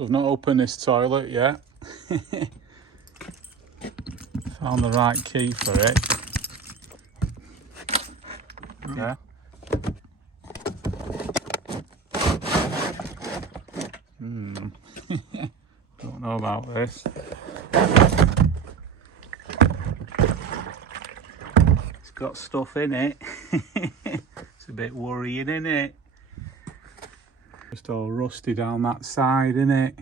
So I've not opened this toilet yet. Found the right key for it. Yeah. Don't know about this. It's got stuff in it. It's a bit worrying, isn't it? Just all rusty down that side, isn't it?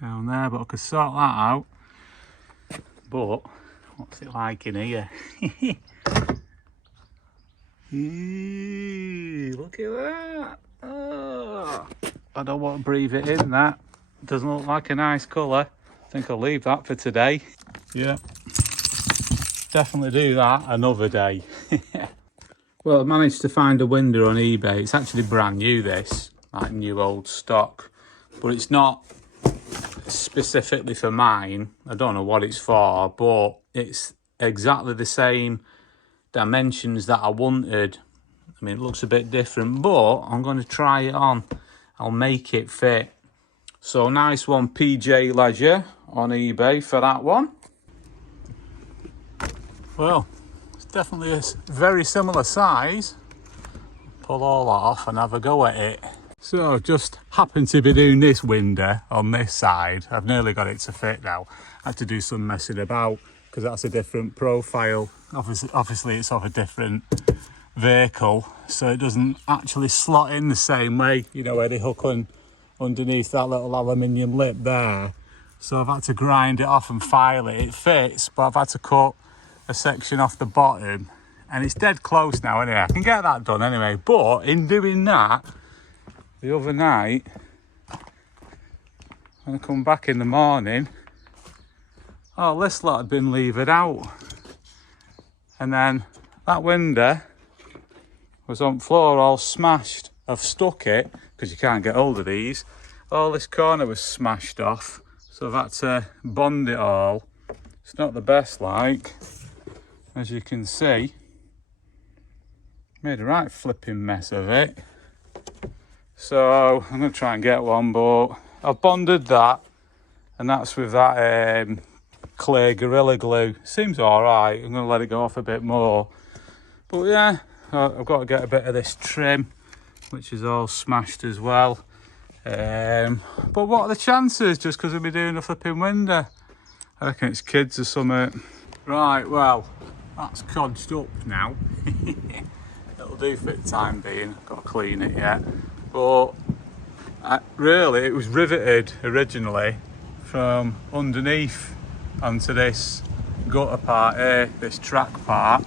Down there, but I could sort that out. But what's it like in here? Look at that. Oh, I don't want to breathe it in, that. Doesn't look like a nice colour. I think I'll leave that for today. Yeah, definitely do that another day. Well, I managed to find a window on eBay. It's actually brand new, this, like new old stock. But it's not specifically for mine. I don't know what it's for, but it's exactly the same dimensions that I wanted. I mean, it looks a bit different, but I'm going to try it on. I'll make it fit. So nice one, PJ Leisure on eBay for that one. Well, it's definitely a very similar size. Pull all that off and have a go at it. So I've just happened to be doing this window on this side. I've nearly got it to fit now. I had to do some messing about because that's a different profile. Obviously it's of a different vehicle, so it doesn't actually slot in the same way, you know, where they hook on underneath that little aluminium lip there. So I've had to grind it off and file it. It fits, but I've had to cut a section off the bottom, and it's dead close now anyway. I can get that done anyway, but in doing that, the other night, when I come back in the morning, oh, this lot had been levered out. And then that window was on floor all smashed. I've stuck it, because you can't get hold of these. All this corner was smashed off, so I've had to bond it all. It's not the best, like, as you can see. Made a right flipping mess of it. So I'm going to try and get one, but I've bonded that, and that's with that clear Gorilla Glue. Seems alright. I'm going to let it go off a bit more. But yeah, I've got to get a bit of this trim, which is all smashed as well. But what are the chances, just because we'll be doing a flipping window? I reckon it's kids or something. Right, well, that's codged up now. It'll do for the time being. I've got to clean it yet. But really, it was riveted originally from underneath onto this gutter part here, this track part.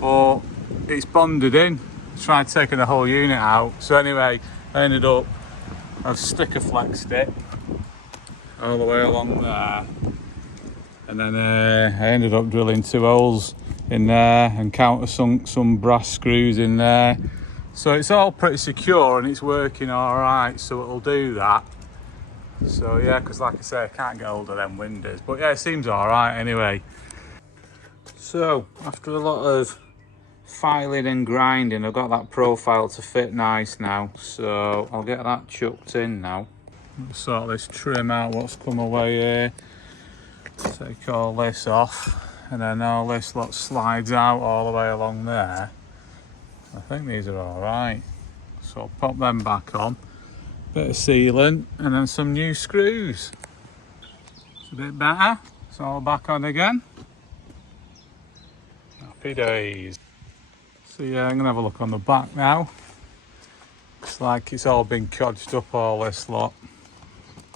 But it's bonded in. Tried taking the whole unit out. So anyway, I ended up, I've sticker flexed it all the way along there. And then I ended up drilling 2 holes in there and countersunk some brass screws in there. So it's all pretty secure and it's working all right, so it'll do that. So yeah, because like I say, I can't get hold of them windows. But yeah, it seems all right anyway. So after a lot of filing and grinding, I've got that profile to fit nice now. So I'll get that chucked in now. Sort this trim out, what's come away here. Take all this off, and then all this lot slides out all the way along there. I think these are all right. So I'll pop them back on. Bit of sealant, and then some new screws. It's a bit better. It's all back on again. Happy days. So yeah, I'm gonna have a look on the back now. Looks like it's all been codged up, all this lot.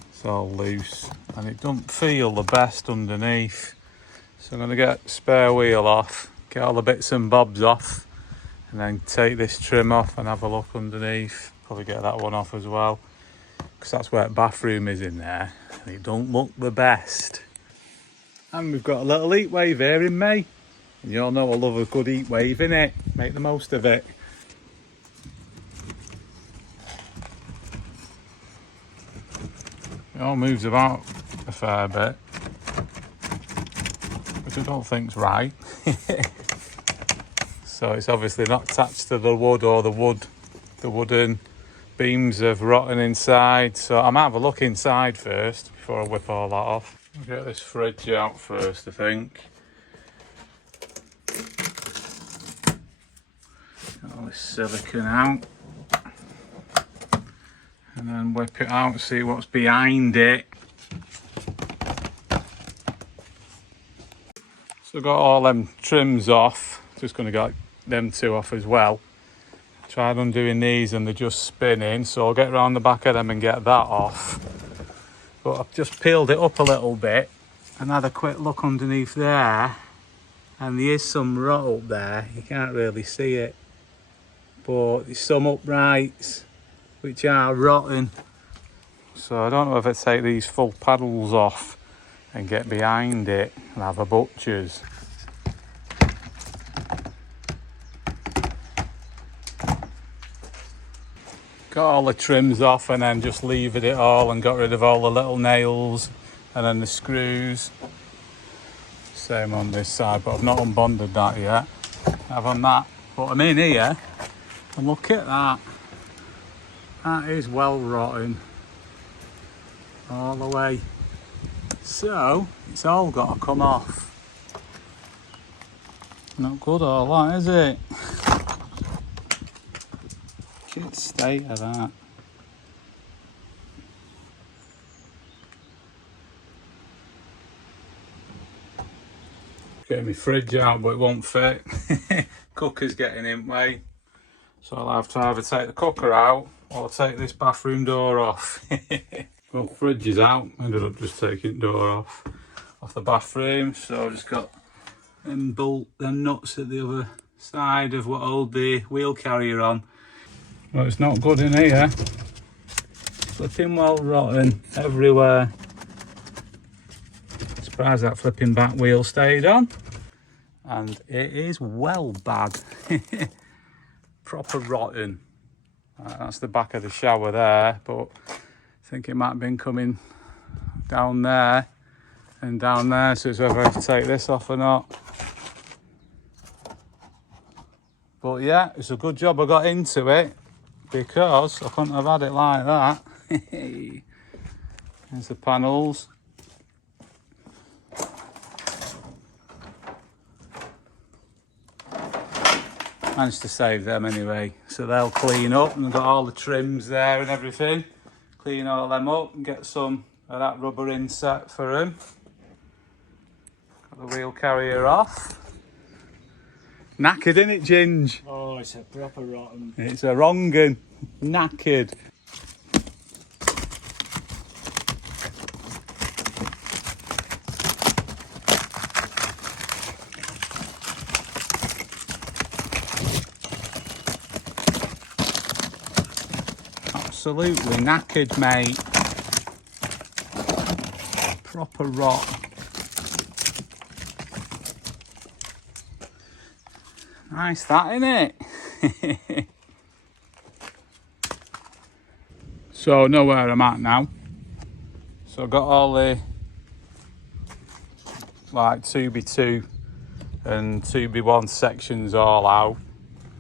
It's all loose, and it doesn't feel the best underneath. So I'm gonna get spare wheel off, get all the bits and bobs off, and then take this trim off and have a look underneath. Probably get that one off as well, because that's where the bathroom is in there, and it don't look the best. And we've got a little heat wave here in May, and you all know I love a good heat wave, innit? Make the most of it. It all moves about a fair bit, which I don't think's right. So it's obviously not attached to the wood or the wooden beams have rotten inside, so I might have a look inside first before I whip all that off. I'll get this fridge out first, I think. Get all this silicone out. And then whip it out, see what's behind it. So I've got all them trims off, just going to get them two off as well. Tried undoing these and they're just spinning, so I'll get around the back of them and get that off. But I've just peeled it up a little bit and had a quick look underneath there, and there is some rot up there. You can't really see it, but there's some uprights which are rotten. So I don't know if I take these full paddles off and get behind it and have a butcher's. Got all the trims off and then just levered it all and got rid of all the little nails and then the screws. Same on this side, but I've not unbonded that yet. I've on that. But I'm in here and look at that. That is well rotten all the way. So it's all got to come off. Not good all that, is it? Shit state of that. Getting my fridge out, but it won't fit. Cooker's getting in way. So I'll have to either take the cooker out or take this bathroom door off. Well, fridge is out. Ended up just taking the door off the bathroom. So I've just got them nuts at the other side of what hold the wheel carrier on. Well, it's not good in here. Flipping well rotten everywhere. Surprised that flipping back wheel stayed on. And it is well bad. Proper rotten. That's the back of the shower there, but I think it might have been coming down there and down there, so it's whether I have to take this off or not. But yeah, it's a good job I got into it, because I couldn't have had it like that. There's the panels. Managed to save them anyway, so they'll clean up, and I've got all the trims there and everything. Clean all them up and get some of that rubber inset for them. Got the wheel carrier off. Knackered, innit, Ginge? Oh, it's a proper rotten. It's a wrong un. Knackered. Absolutely knackered, mate. Proper rot. Nice that, innit? So I know where I'm at now. So I've got all the like 2x2 and 2x1 sections all out,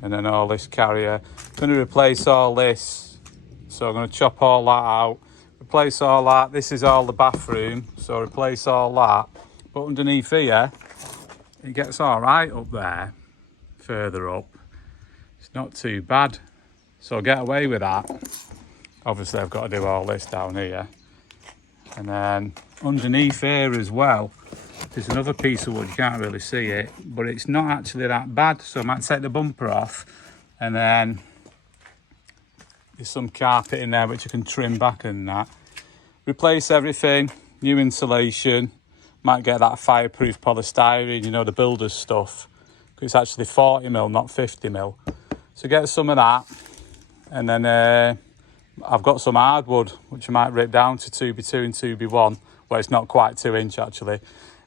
and then all this carrier. I'm going to replace all this, so I'm going to chop all that out, replace all that. This is all the bathroom, so replace all that. But underneath here, it gets all right up there, further up. It's not too bad, so I'll get away with that. Obviously I've got to do all this down here, and then underneath here as well there's another piece of wood. You can't really see it, but it's not actually that bad, so I might take the bumper off, and then there's some carpet in there which you can trim back and that. Replace everything, new insulation. Might get that fireproof polystyrene, you know, the builder's stuff. It's actually 40mm, not 50mm. So get some of that, and then I've got some hardwood which I might rip down to 2x2 and 2x1, well, it's not quite 2-inch actually,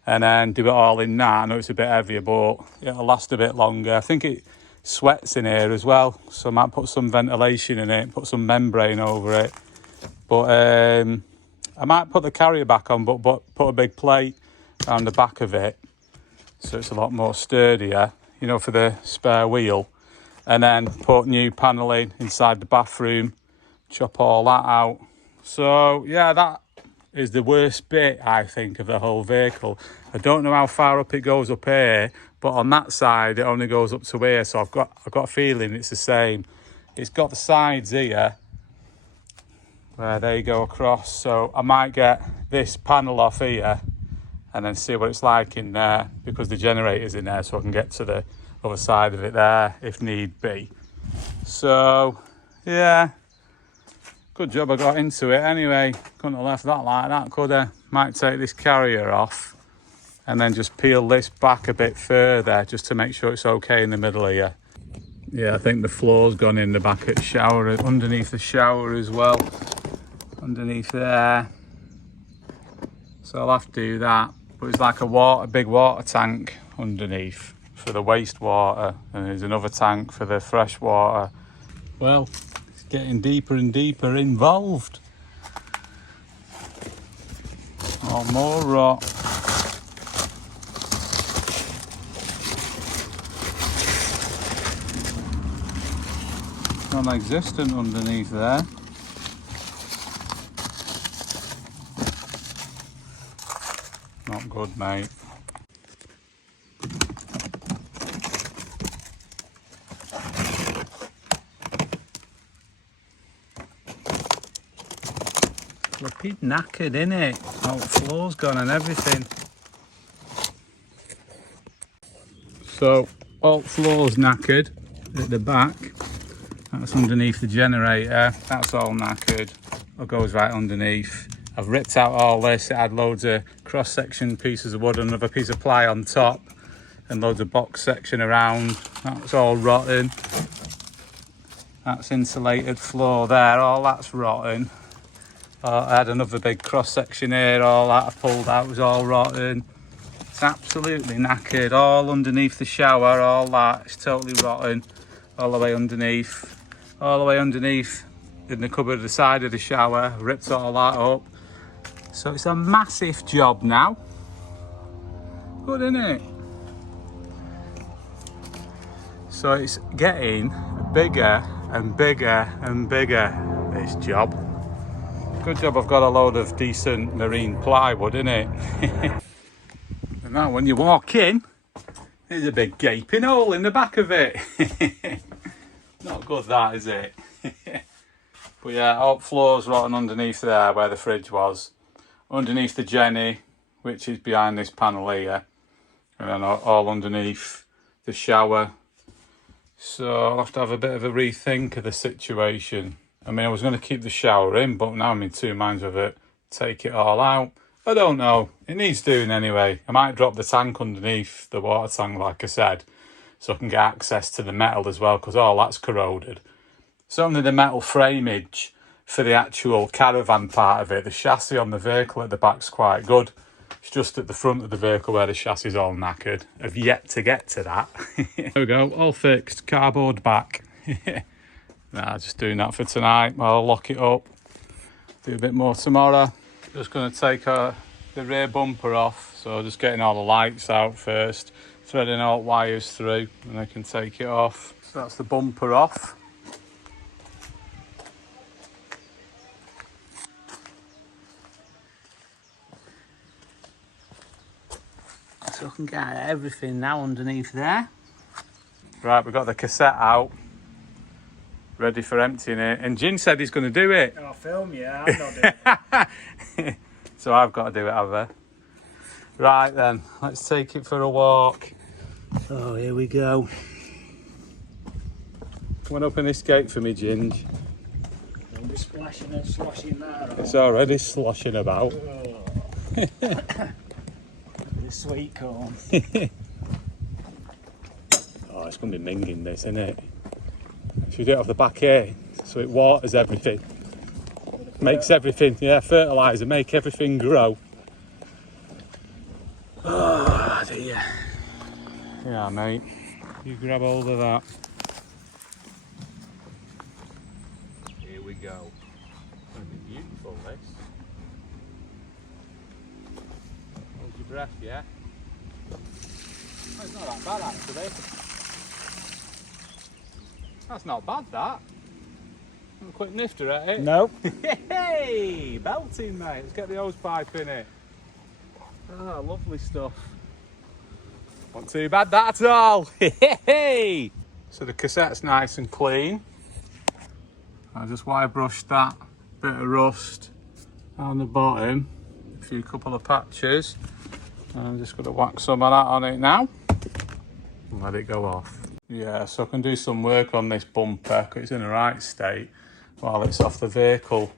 and then do it all in that. I know it's a bit heavier, but it'll last a bit longer. I think it sweats in here as well, so I might put some ventilation in it, put some membrane over it. But I might put the carrier back on, but put a big plate around the back of it, so it's a lot more sturdier, you know, for the spare wheel. And then put new panelling inside the bathroom, chop all that out. So yeah, that is the worst bit, I think, of the whole vehicle. I don't know how far up it goes up here, but on that side it only goes up to here, so I've got a feeling it's the same. It's got the sides here where they go across, so I might get this panel off here and then see what it's like in there, because the generator's in there, so I can get to the other side of it there if need be. So yeah, good job I got into it anyway. Couldn't have left that like that, could I? Might take this carrier off and then just peel this back a bit further just to make sure it's okay in the middle here. Yeah, I think the floor's gone in the back of the shower, underneath the shower as well, underneath there. So I'll have to do that. But it's like a big water tank underneath for the wastewater, and there's another tank for the fresh water. Well, it's getting deeper and deeper involved. Oh, more rot. Non-existent underneath there. Not good, mate. Flipping knackered, innit? Oh, the floor's gone and everything. So, alt floor's knackered at the back. That's underneath the generator. That's all knackered. It goes right underneath. I've ripped out all this. It had loads of cross-section pieces of wood and another piece of ply on top, and loads of box section around. That's all rotten. That's insulated floor there. All that's rotten. I had another big cross-section here. All that I pulled out was all rotten. It's absolutely knackered. All underneath the shower, all that. It's totally rotten. All the way underneath. All the way underneath in the cupboard at the side of the shower. Ripped all that up. So it's a massive job now. Good, isn't it? So it's getting bigger and bigger and bigger, this job. Good job I've got a load of decent marine plywood, isn't it? And now when you walk in, there's a big gaping hole in the back of it. Not good, that, is it? But yeah, all floor's rotten underneath there where the fridge was. Underneath the Jenny, which is behind this panel here. And then all underneath the shower. So I'll have to have a bit of a rethink of the situation. I mean, I was going to keep the shower in, but now I'm in two minds of it. Take it all out. I don't know. It needs doing anyway. I might drop the tank underneath the water tank, like I said, so I can get access to the metal as well, because all that's corroded. It's only the metal frameage for the actual caravan part of it. The chassis on the vehicle at the back's quite good. It's just at the front of the vehicle where the chassis is all knackered. I've yet to get to that. There we go, all fixed, cardboard back. Nah, just doing that for tonight. I'll lock it up, do a bit more tomorrow. Just going to take the rear bumper off, so just getting all the lights out first, threading all wires through, and I can take it off. So that's the bumper off. So I can get everything now underneath there. Right, we've got the cassette out, ready for emptying it. And Jin said he's going to do it. I'll film you, I'm not doing it. So I've got to do it, have I? Right then, let's take it for a walk. Oh, here we go. Come on, open this gate for me, Ginge. Don't be splashing and sloshing there. It's already sloshing about. Oh. The sweet corn. Oh, it's going to be minging this, isn't it? Should we do it off the back here so it waters everything? Makes everything, yeah, fertiliser, make everything grow. Oh dear. Yeah, mate, you grab hold of that. Here we go. It's going to be beautiful, this. Hold your breath, yeah? Oh, it's not that bad, actually. That's not bad, that. A quick nifter at it. Nope. Hey, belting, mate. Let's get the hose pipe in it. Ah, lovely stuff. Not too bad that at all. Hey. So the cassette's nice and clean. I just wire brushed that bit of rust on the bottom, a couple of patches. I'm just going to whack some of that on it now and let it go off. Yeah, so I can do some work on this bumper because it's in the right state while it's off the vehicle.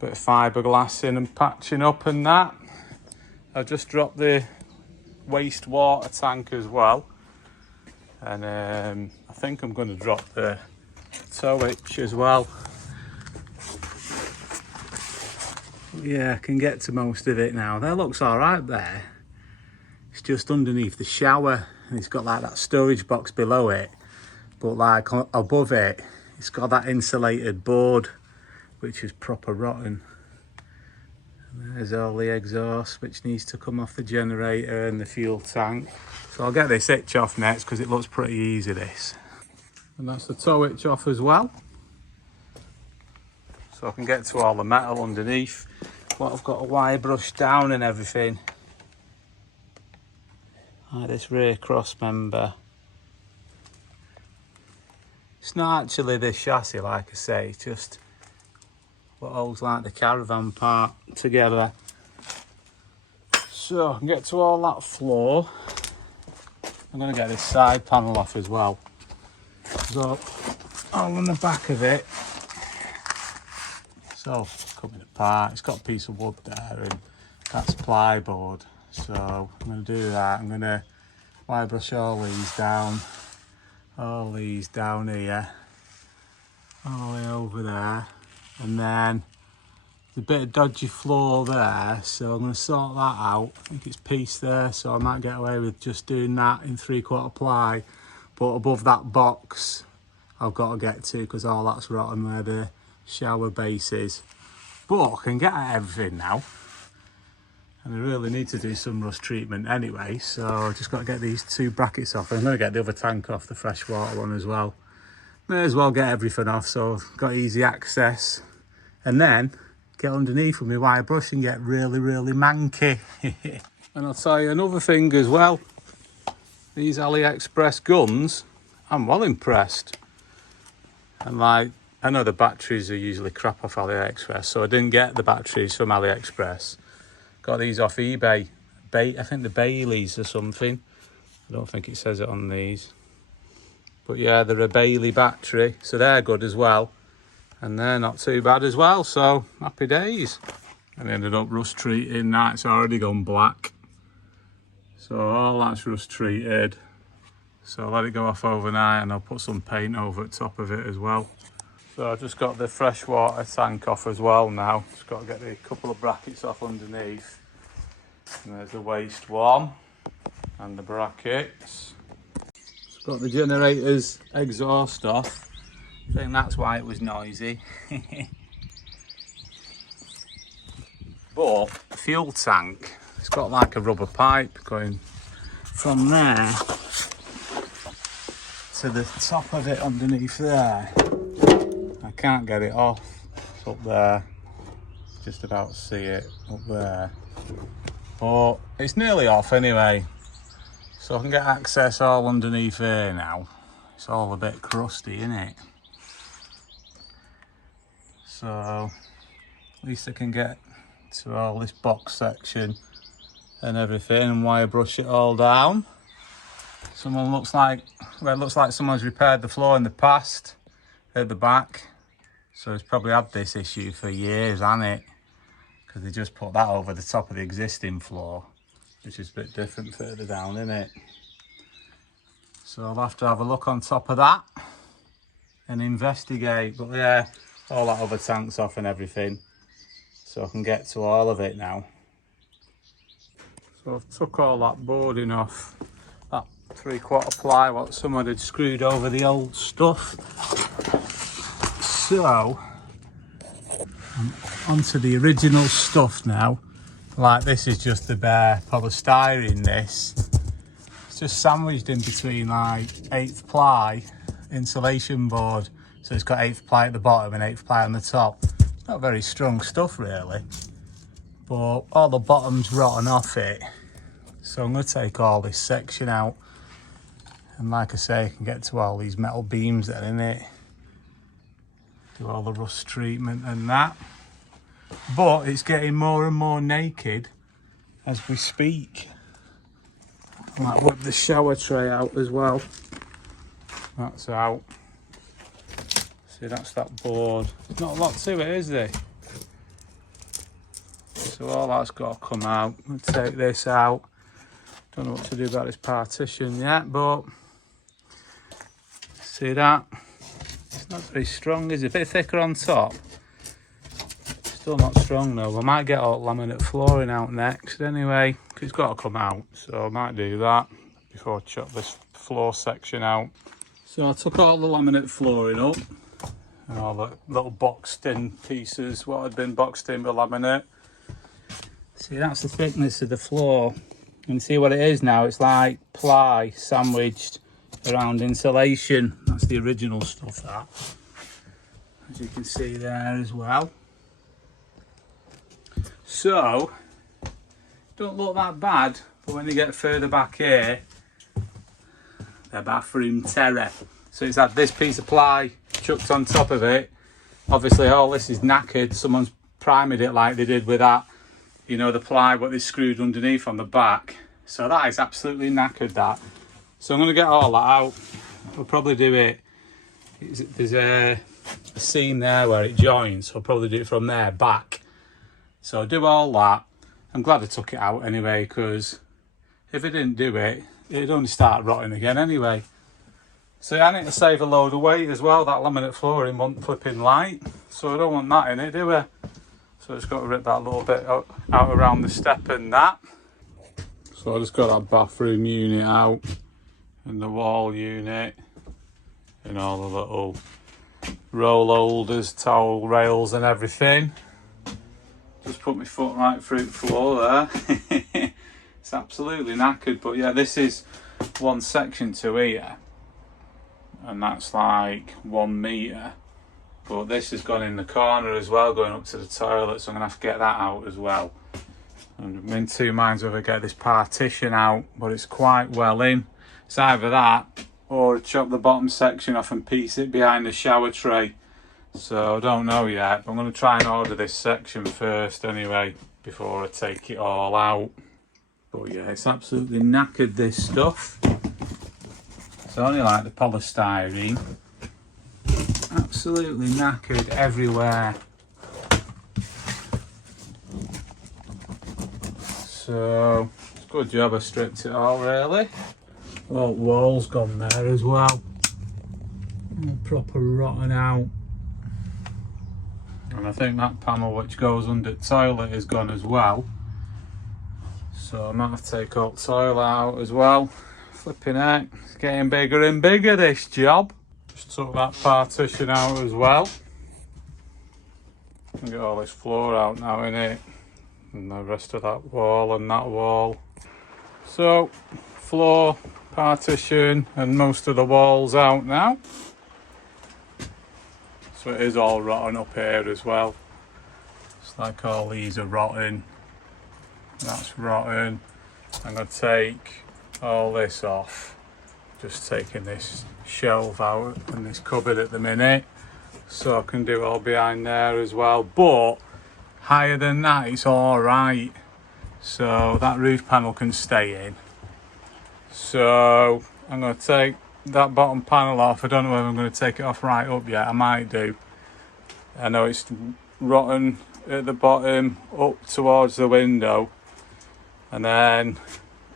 Bit of fiberglass in and patching up and that. I've just dropped the wastewater tank as well, and I think I'm going to drop the tow hitch as well. Yeah, I can get to most of it now. That looks all right there. It's just underneath the shower, and it's got like that storage box below it, but like above it, it's got that insulated board, which is proper rotten. And there's all the exhaust, which needs to come off the generator and the fuel tank. So I'll get this hitch off next because it looks pretty easy, this. And that's the tow hitch off as well. So I can get to all the metal underneath. What I've got a wire brush down and everything. Like this rear cross member. It's not actually this chassis, like I say, it's just what holds like the caravan part together. So I can get to all that floor. I'm going to get this side panel off as well. So all on the back of it. So coming apart, it's got a piece of wood there and that's plyboard. So I'm going to do that. I'm going to wire brush all these down here, all the way over there, and then there's a bit of dodgy floor there, so I'm going to sort that out. I think it's piece there, so I might get away with just doing that in 3/4 ply, but above that box I've got to get to because all that's rotten where the shower base is. But I can get at everything now, and I really need to do some rust treatment anyway, so I just got to get these two brackets off. I'm going to get the other tank off, the freshwater one as well. May as well get everything off, so I've got easy access, and then get underneath with my wire brush and get really manky. And I'll tell you another thing as well, these AliExpress guns, I'm well impressed. And like, I know the batteries are usually crap off AliExpress, so I didn't get the batteries from AliExpress. Got these off eBay. I think the Baileys or something. I don't think it says it on these. But yeah, they're a Bailey battery, so they're good as well. And they're not too bad as well, so happy days. And I ended up rust treating that, it's already gone black. So all that's rust treated. So I'll let it go off overnight and I'll put some paint over the top of it as well. So I've just got the freshwater tank off as well now. Just got to get a couple of brackets off underneath. And there's the waste one and the brackets. Just got the generator's exhaust off. I think that's why it was noisy. But the fuel tank, it's got like a rubber pipe going from there to the top of it underneath there. I can't get it off. It's up there. Just about to see it up there. But it's nearly off anyway. So I can get access all underneath here now. It's all a bit crusty, isn't it? So at least I can get to all this box section and everything and wire brush it all down. Someone looks like, well, it looks like someone's repaired the floor in the past at the back. So it's probably had this issue for years, hasn't it? Because they just put that over the top of the existing floor, which is a bit different further down, isn't it? So I'll have to have a look on top of that and investigate. But yeah, all that other tank's off and everything. So I can get to all of it now. So I've took all that boarding off. That 3/4 ply what someone had screwed over the old stuff. So I'm onto the original stuff now. Like this is just the bare polystyrene, this. It's just sandwiched in between like 1/8 ply insulation board. So it's got 1/8 ply at the bottom and 1/8 ply on the top. It's not very strong stuff really, but all the bottom's rotten off it. So I'm going to take all this section out, and like I say, I can get to all these metal beams that are in it, do all the rust treatment and that. But it's getting more and more naked as we speak. I might whip the shower tray out as well. That's out. See, that's that board. There's not a lot to it, is there? So all that's got to come out. I'm going to take this out. Don't know what to do about this partition yet, but see that? It's not very strong, is it? A bit thicker on top. Still not strong though. I might get all laminate flooring out next anyway, because it's got to come out. So I might do that before I chop this floor section out. So I took all the laminate flooring up and all the little boxed in pieces, what had been boxed in with laminate. See, that's the thickness of the floor. You can see what it is now. It's like ply sandwiched around insulation. That's the original stuff, that. As you can see there as well. So, don't look that bad, but when you get further back here, the bathroom terror. So it's had this piece of ply chucked on top of it. Obviously all this is knackered. Someone's primed it like they did with that, you know, the ply what they screwed underneath on the back. So that is absolutely knackered, that. So I'm going to get all that out. I'll probably do it. There's a seam there where it joins, so I'll probably do it from there back. So I'll do all that. I'm glad I took it out anyway, because if I didn't do it, it'd only start rotting again anyway. So I need to save a load of weight as well. That laminate flooring wasn't flipping light, so I don't want that in it, do I? So I just got to rip that little bit out around the step and that. So I just got that bathroom unit out, and the wall unit, and all the little roll holders, towel rails and everything. Just put my foot right through the floor there. It's absolutely knackered, but yeah, this is one section to here, and that's like 1 metre. But this has gone in the corner as well, going up to the toilet, so I'm going to have to get that out as well. I'm in two minds whether I get this partition out, but it's quite well in. It's either that, or chop the bottom section off and piece it behind the shower tray. So I don't know yet, but I'm going to try and order this section first anyway, before I take it all out. But yeah, it's absolutely knackered, this stuff. It's only like the polystyrene. Absolutely knackered everywhere. So, it's a good job I stripped it all really. Oh, wall's gone there as well. Proper rotten out. And I think that panel which goes under the toilet is gone as well. So I might have to take all the toilet out as well. Flipping heck, it's getting bigger and bigger, this job. Just took that partition out as well. And get all this floor out now, innit? And the rest of that wall and that wall. So, floor, partition and most of the walls out now. So it is all rotten up here as well. It's like all these are rotten. That's rotten. I'm going to take all this off. Just taking this shelf out and this cupboard at the minute. So I can do all behind there as well. But higher than that, it's alright. So that roof panel can stay in. So I'm going to take that bottom panel off. I don't know whether I'm going to take it off right up yet. I might do. I know it's rotten at the bottom up towards the window, and then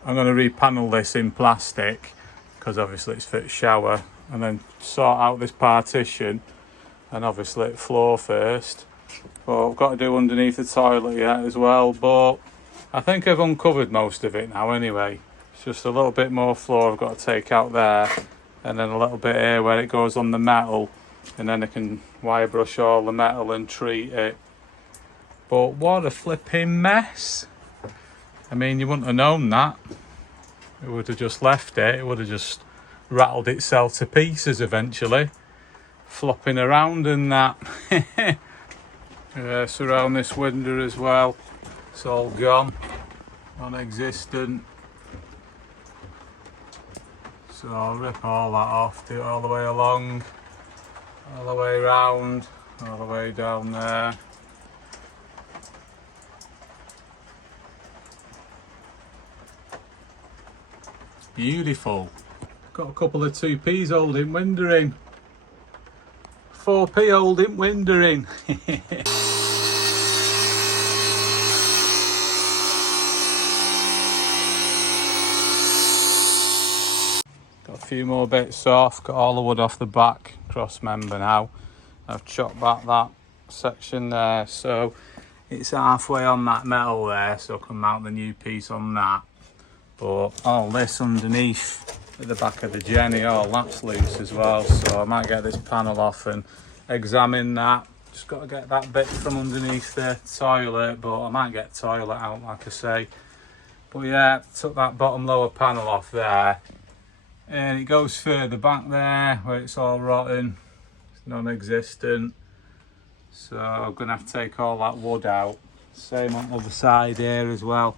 I'm going to repanel this in plastic because obviously it's for the shower, and then sort out this partition and obviously floor first. But I've got to do underneath the toilet yet as well, but I think I've uncovered most of it now anyway. It's just a little bit more floor I've got to take out there, and then a little bit here where it goes on the metal, and then I can wire brush all the metal and treat it. But what a flipping mess. I mean, you wouldn't have known that. It would have just left it. It would have just rattled itself to pieces eventually. flopping around and that. Surround this window as well, it's all gone, non-existent. So I'll rip all that off, do it all the way along, all the way round, all the way down there. Beautiful. Got a couple of 2p's holding windering. 4p holding windering. Got a few more bits off, got all the wood off the back cross member now. I've chopped back that section there, so it's halfway on that metal there, so I can mount the new piece on that. But all this underneath at the back of the Jenny, all that's loose as well, so I might get this panel off and examine that. Just got to get that bit from underneath the toilet, but I might get toilet out like I say. But yeah, took that bottom lower panel off there, and it goes further back there where it's all rotten, it's non-existent, so I'm gonna have to take all that wood out. Same on the other side here as well,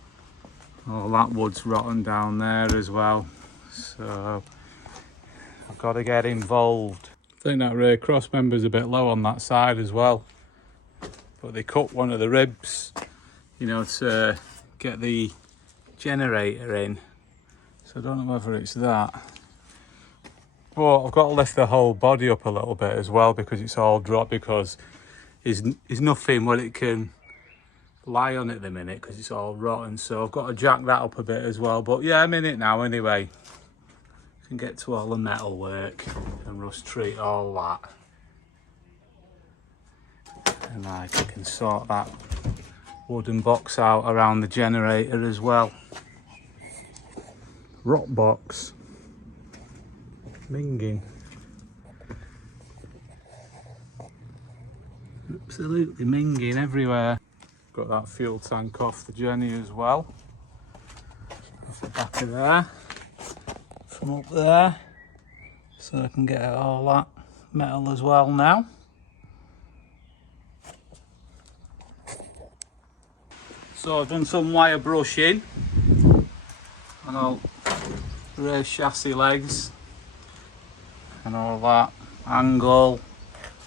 all that wood's rotten down there as well, so I've got to get involved. I think that rear cross member's a bit low on that side as well, but they cut one of the ribs, you know, to get the generator in, so I don't know whether it's that. But I've got to lift the whole body up a little bit as well because it's all dropped, because there's nothing where it can lie on at the minute because it's all rotten, so I've got to jack that up a bit as well. But yeah, I'm in it now anyway. Can get to all the metal work and rust treat all that, and like I can sort that wooden box out around the generator as well. Rot box, minging, absolutely minging everywhere. Got that fuel tank off the Jenny as well, off the back of there, from up there, so I can get out all that metal as well now. So I've done some wire brushing on all rear chassis legs and all that angle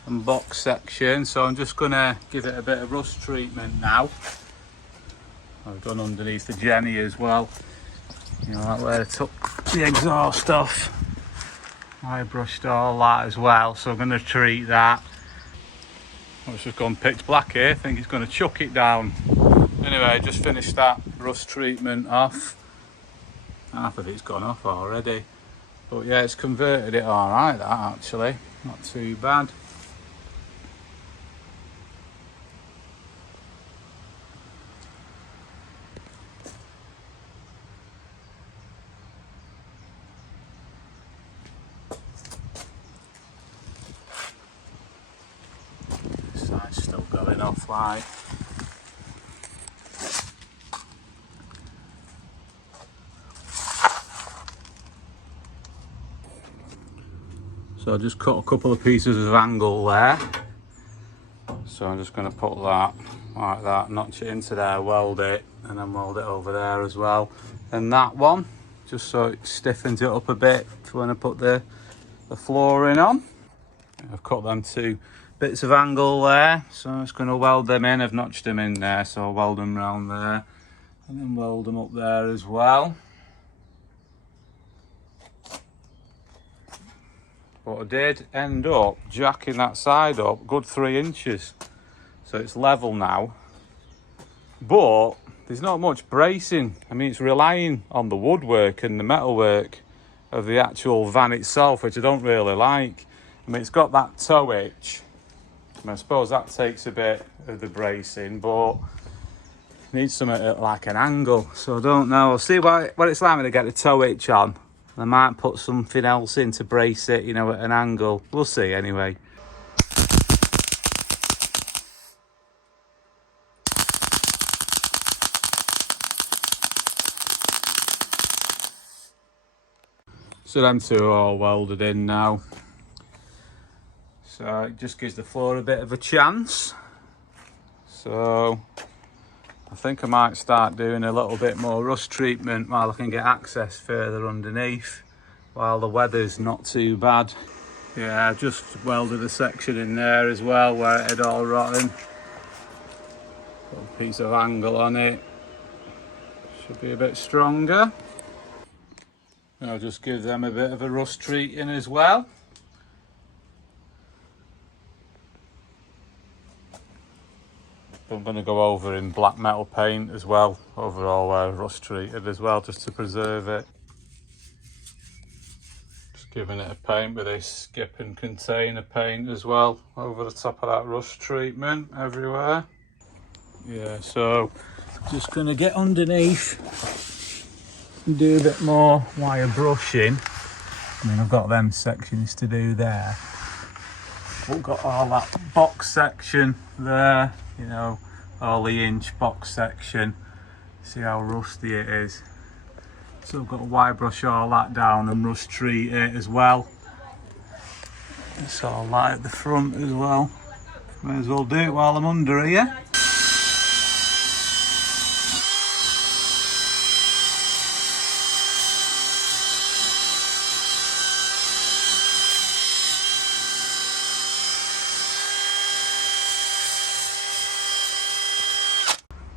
and box section, so I'm just gonna give it a bit of rust treatment now. I've done underneath the Jenny as well, you know, that where I took the exhaust off, I brushed all that as well, so I'm going to treat that. Oh, it's just gone pitch black here, I think it's going to chuck it down. Anyway, just finished that rust treatment off. Half of it's gone off already, but yeah, it's converted it alright, that actually, not too bad. Side's still going off like. So I just cut a couple of pieces of angle there. So I'm just going to put that like that, notch it into there, weld it, and then weld it over there as well. And that one, just so it stiffens it up a bit for when I put the flooring on. I've cut them 2 bits of angle there, so I'm just going to weld them in. I've notched them in there, so I'll weld them round there and then weld them up there as well. But I did end up jacking that side up good 3 inches, so it's level now, but there's not much bracing. I mean, it's relying on the woodwork and the metalwork of the actual van itself, which I don't really like. I mean, it's got that toe hitch. I suppose that takes a bit of the bracing, but it needs something at like an angle. So I don't know. I'll see what it's like when I get the toe hitch on. I might put something else in to brace it, you know, at an angle. We'll see anyway. So them 2 are all welded in now. so it just gives the floor a bit of a chance. So I think I might start doing a little bit more rust treatment while I can get access further underneath, while the weather's not too bad. Yeah, I just welded a section in there as well where it had all rotten. Put a piece of angle on it. Should be a bit stronger. I'll just give them a bit of a rust treating as well. I'm going to go over in black metal paint as well, overall rust treated as well, just to preserve it. Just giving it a paint with this skip and container paint as well, over the top of that rust treatment everywhere. Yeah, so just going to get underneath and do a bit more wire brushing. I mean, I've got them sections to do there. We've got all that box section there, you know, all the inch box section. See how rusty it is. So I've got to wire brush all that down and rust treat it as well. It's all light at the front as well. May as well do it while I'm under here.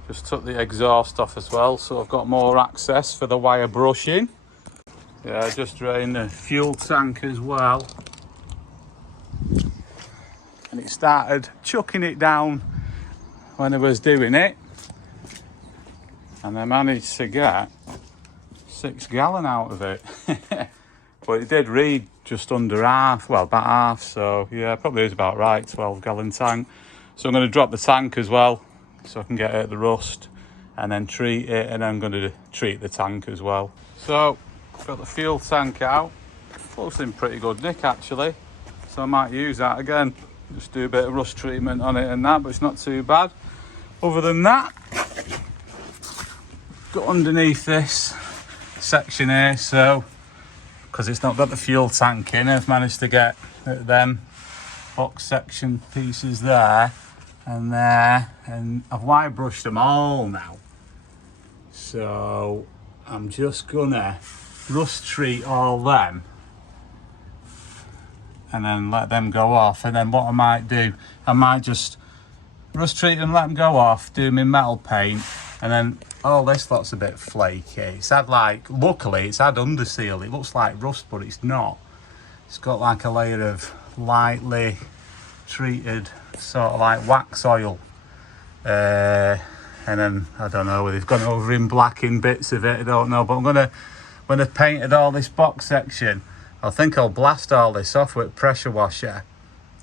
Just took the exhaust off as well, so I've got more access for the wire brushing. Yeah, I just drained the fuel tank as well. And it started chucking it down when I was doing it. And I managed to get 6 gallon out of it. But it did read just under half, well, about half, so yeah, probably is about right, 12 gallon tank. So I'm going to drop the tank as well, so I can get at the rust and then treat it, and I'm going to treat the tank as well. So got the fuel tank out. Looks in pretty good nick actually, so I might use that again, just do a bit of rust treatment on it and that, but it's not too bad. Other than that, got underneath this section here, so because it's not got the fuel tank in, I've managed to get them box section pieces there and there, and I've wire brushed them all now. So I'm just gonna rust treat all them and then let them go off. And then what I might do, I might just rust treat them, let them go off, do my metal paint, and then all this lot's a bit flaky. It's had like, luckily it's had under seal. It looks like rust, but it's not. It's got like a layer of lightly treated sort of like wax oil. And then I don't know whether they've gone over in black in bits of it, I don't know, but I'm gonna, when I've painted all this box section, I think I'll blast all this off with pressure washer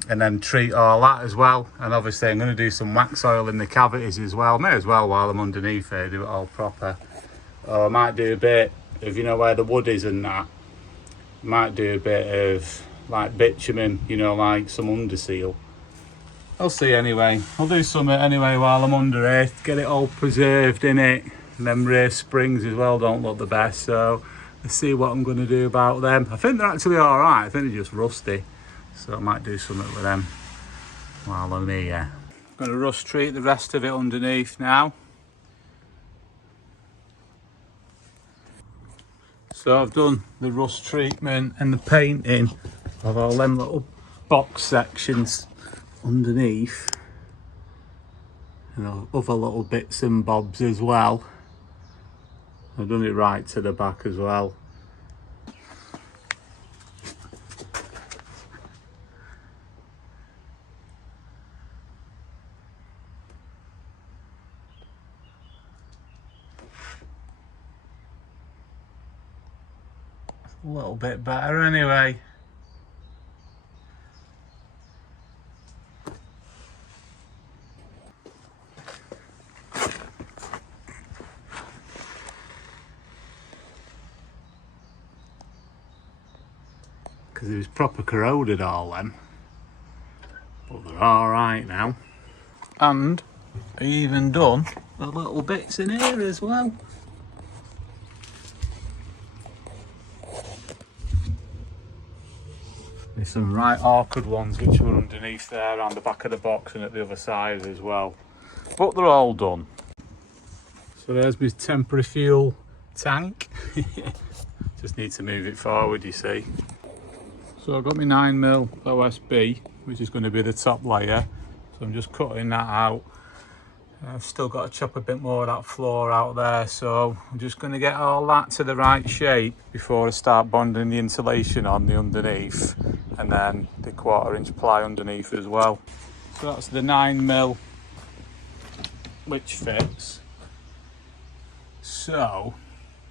and then treat all that as well. And obviously I'm going to do some wax oil in the cavities as well. May as well while I'm underneath here, do it all proper. Or I might do a bit, if you know where the wood is and that, might do a bit of like bitumen, you know, like some under seal. I'll see anyway. I'll do something anyway while I'm under here, get it all preserved in it. And them rear springs as well don't look the best, so let's see what I'm going to do about them. I think they're actually all right. I think they're just rusty, so I might do something with them while I'm here. I'm going to rust treat the rest of it underneath now. So I've done the rust treatment and the painting of all them little box sections underneath, and other little bits and bobs as well. I've done it right to the back as well. A little bit better anyway. Because it was proper corroded all them, but they're all right now. And I even done the little bits in here as well. There's some right awkward ones which were underneath there on the back of the box and at the other side as well. But they're all done. So there's my temporary fuel tank. Just need to move it forward, you see. So I've got my 9mm OSB, which is going to be the top layer. So I'm just cutting that out. I've still got to chop a bit more of that floor out there, so I'm just going to get all that to the right shape before I start bonding the insulation on the underneath, and then the 1/4" ply underneath as well. So that's the 9mm, which fits. So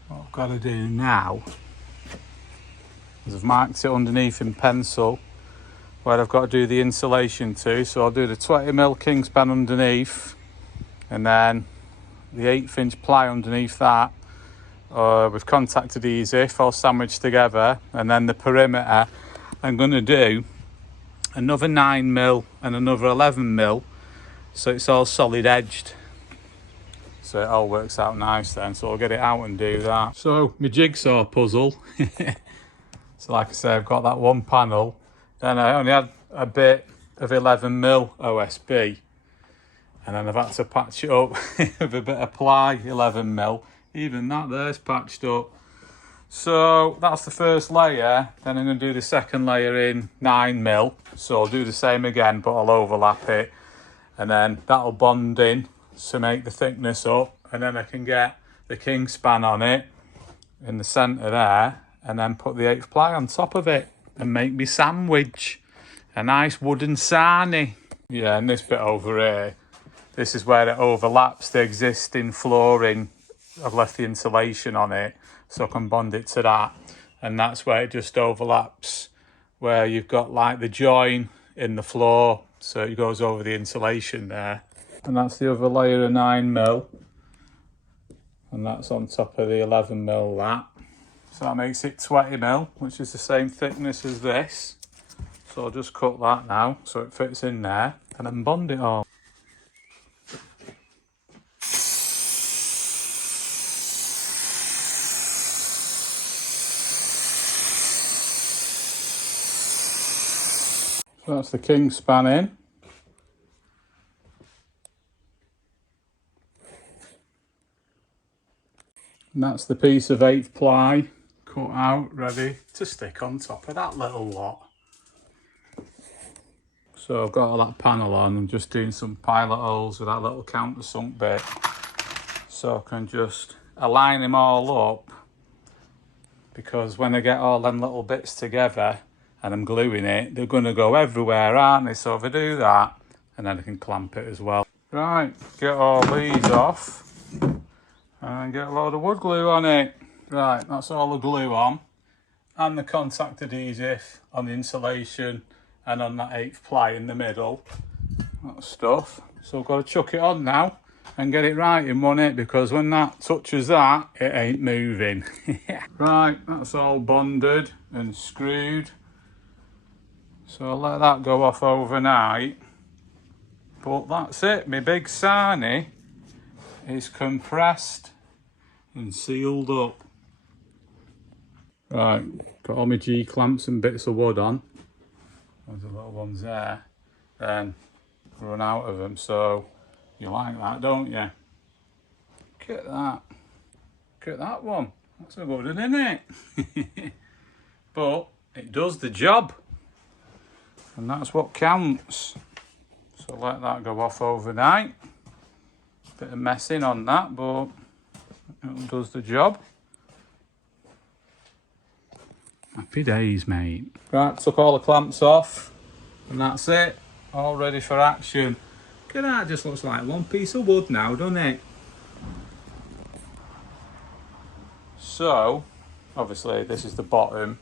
what I've got to do now is I've marked it underneath in pencil where I've got to do the insulation to. So I'll do the 20mm kingspan underneath, and then the 1/8" ply underneath that with contact adhesive all sandwiched together, and then the perimeter I'm going to do another 9mm and another 11mm, so it's all solid edged, so it all works out nice then. So I'll get it out and do that. So my jigsaw puzzle. So like I say, I've got that one panel, then I only had a bit of 11mm OSB, and then I've had to patch it up with a bit of ply, 11mm. Even that there's patched up. So that's the first layer. Then I'm going to do the second layer in 9mm. So I'll do the same again, but I'll overlap it. And then that'll bond in to make the thickness up. And then I can get the kingspan on it in the centre there. And then put the 1/8 ply on top of it and make me sandwich. A nice wooden sarnie. Yeah, and this bit over here, this is where it overlaps the existing flooring. I've left the insulation on it so I can bond it to that, and that's where it just overlaps where you've got like the join in the floor, so it goes over the insulation there. And that's the other layer of 9mm, and that's on top of the 11mm that. So that makes it 20mm, which is the same thickness as this. So I'll just cut that now so it fits in there, and then bond it all. So that's the kingspan in. And that's the piece of 1/8 ply cut out, ready to stick on top of that little lot. So I've got all that panel on. I'm just doing some pilot holes with that little countersunk bit, so I can just align them all up, because when I get all them little bits together and I'm gluing it, they're going to go everywhere, aren't they? So if I do that, and then I can clamp it as well. Right, get all these off and get a load of wood glue on it. Right, that's all the glue on, and the contact adhesive on the insulation and on that 1/8 ply in the middle. That stuff. So I've got to chuck it on now and get it right in one hit, because when that touches that, it ain't moving. Right, that's all bonded and screwed. So I'll let that go off overnight. But that's it, my big sarnie is compressed and sealed up. Right, got all my G-clamps and bits of wood on. There's the little ones there. Then run out of them, so you like that, don't you? Look at that. Look at that one. That's a good one, isn't it? But it does the job. And that's what counts. So let that go off overnight. Bit of messing on that, but it does the job. Happy days, mate. Right, took all the clamps off, and that's it. All ready for action. Look at that, just looks like one piece of wood now, doesn't it? So, obviously this is the bottom.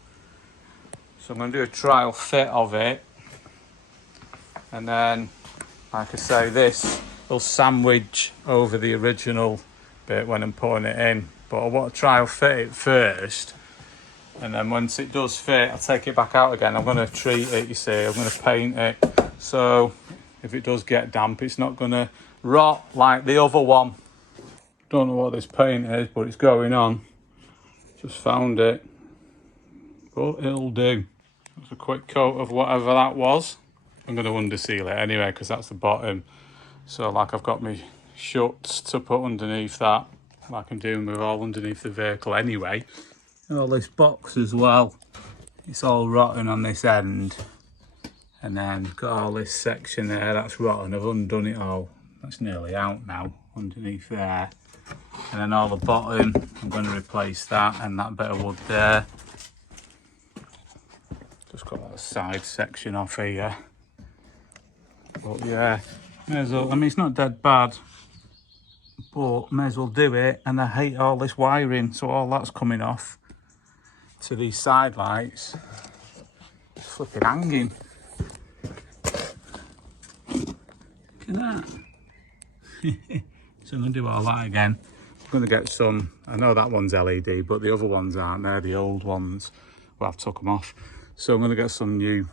So I'm going to do a trial fit of it. And then, like I say, this will sandwich over the original bit when I'm putting it in. But I want to trial fit it first. And then once it does fit, I'll take it back out again. I'm going to treat it, you see. I'm going to paint it. So if it does get damp, it's not going to rot like the other one. Don't know what this paint is, but it's going on. Just found it. But it'll do. That's a quick coat of whatever that was. I'm going to underseal it anyway because that's the bottom. So like I've got my shuts to put underneath that, like I'm doing with all underneath the vehicle anyway. And all this box as well, it's all rotten on this end. And then got all this section there that's rotten. I've undone it all. That's nearly out now underneath there. And then all the bottom, I'm going to replace that and that bit of wood there. Just got that side section off here. But yeah, may as well, I mean it's not dead bad, but may as well do it. And I hate all this wiring, so all that's coming off to these side lights. It's flipping hanging. Look at that. So I'm going to do all that again. I'm going to get some, I know that one's LED, but the other ones aren't. They're the old ones. Well, I've took them off. So I'm going to get some new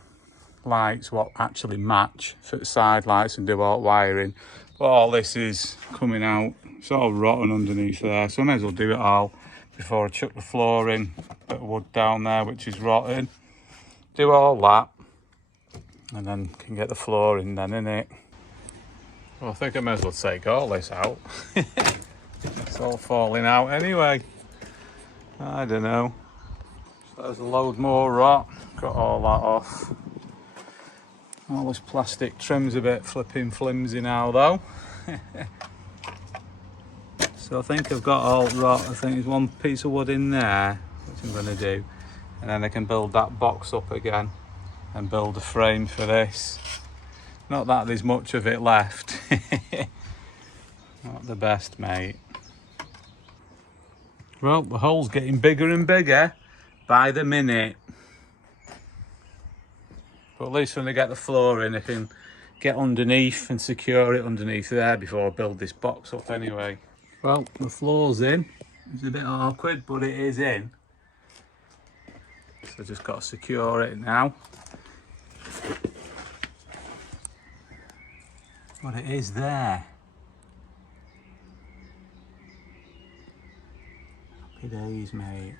lights what actually match for the side lights and do all wiring. But all this is coming out. It's all rotten underneath there. So I may as well do it all before I chuck the floor in. Bit of wood down there, which is rotten. Do all that. And then can get the floor in then, innit? Well, I think I may as well take all this out. It's all falling out anyway. I don't know. So there's a load more rot. Got all that off. All this plastic trim's a bit flipping flimsy now though. So I think I've got all rot. I think there's one piece of wood in there, which I'm going to do. And then I can build that box up again and build a frame for this. Not that there's much of it left. Not the best, mate. Well, the hole's getting bigger and bigger by the minute. But at least when I get the floor in, I can get underneath and secure it underneath there before I build this box up anyway. Well, the floor's in. It's a bit awkward, but it is in. So I just got to secure it now. But it is there. Happy days, mate.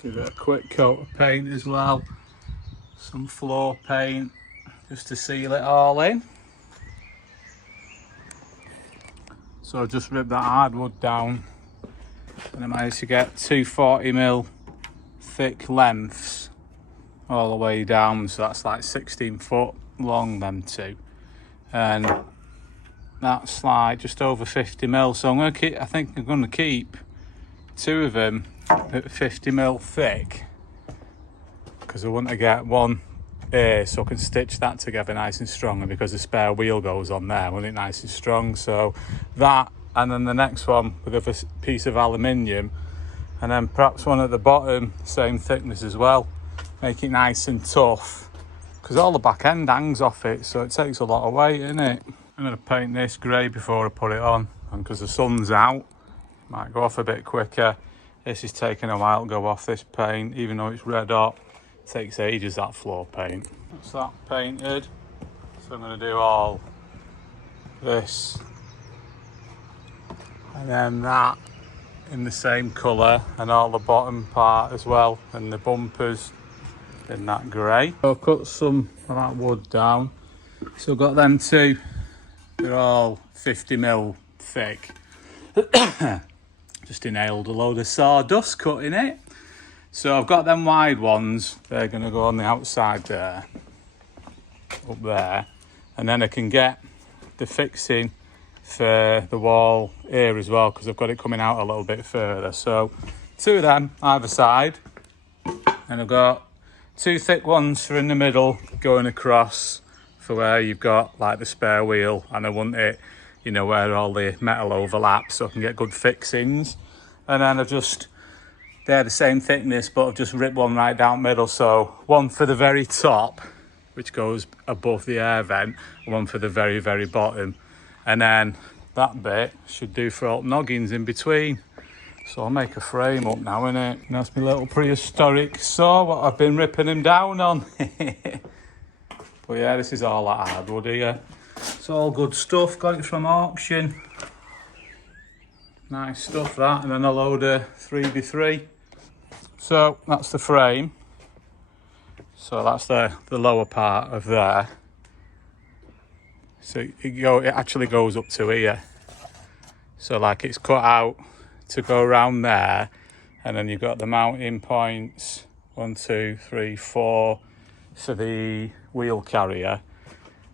Give it a quick coat of paint as well. Some floor paint just to seal it all in. So I just ripped that hardwood down and I managed to get two 40mm thick lengths all the way down. So that's like 16 foot long, them two. And that's like just over 50mm. So I'm going to keep, I think I'm going to keep two of them at 50mm thick because I want to get one here so I can stitch that together nice and strong, and because the spare wheel goes on there I want it nice and strong. So that, and then the next one with a piece of aluminium, and then perhaps one at the bottom same thickness as well, make it nice and tough because all the back end hangs off it, so it takes a lot of weight, innit? I'm going to paint this grey before I put it on, and because the sun's out might go off a bit quicker. This is taking a while to go off, this paint, even though it's red hot. It takes ages, that floor paint. That's that painted. So I'm going to do all this and then that in the same colour, and all the bottom part as well, and the bumpers in that grey. So I've cut some of that wood down. So I've got them two. They're all 50mm thick. Just inhaled a load of sawdust cutting it. So I've got them wide ones. They're going to go on the outside there, up there. And then I can get the fixing for the wall here as well, because I've got it coming out a little bit further. So two of them either side. And I've got two thick ones for in the middle going across for where you've got like the spare wheel, and I want it, you know, where all the metal overlaps so I can get good fixings. And then they're the same thickness, but I've just ripped one right down middle. So one for the very top, which goes above the air vent, and one for the very, very bottom. And then that bit should do for all noggins in between. So I'll make a frame up now, innit? And that's my little prehistoric saw, what I've been ripping him down on. But yeah, this is all that hardwood here. It's all good stuff, got it from auction. Nice stuff that, and then a load of 3x3 So that's the frame. So that's the lower part of there. So it actually goes up to here. So like it's cut out to go around there, and then you've got the mounting points, 1, 2, 3, 4 for the wheel carrier,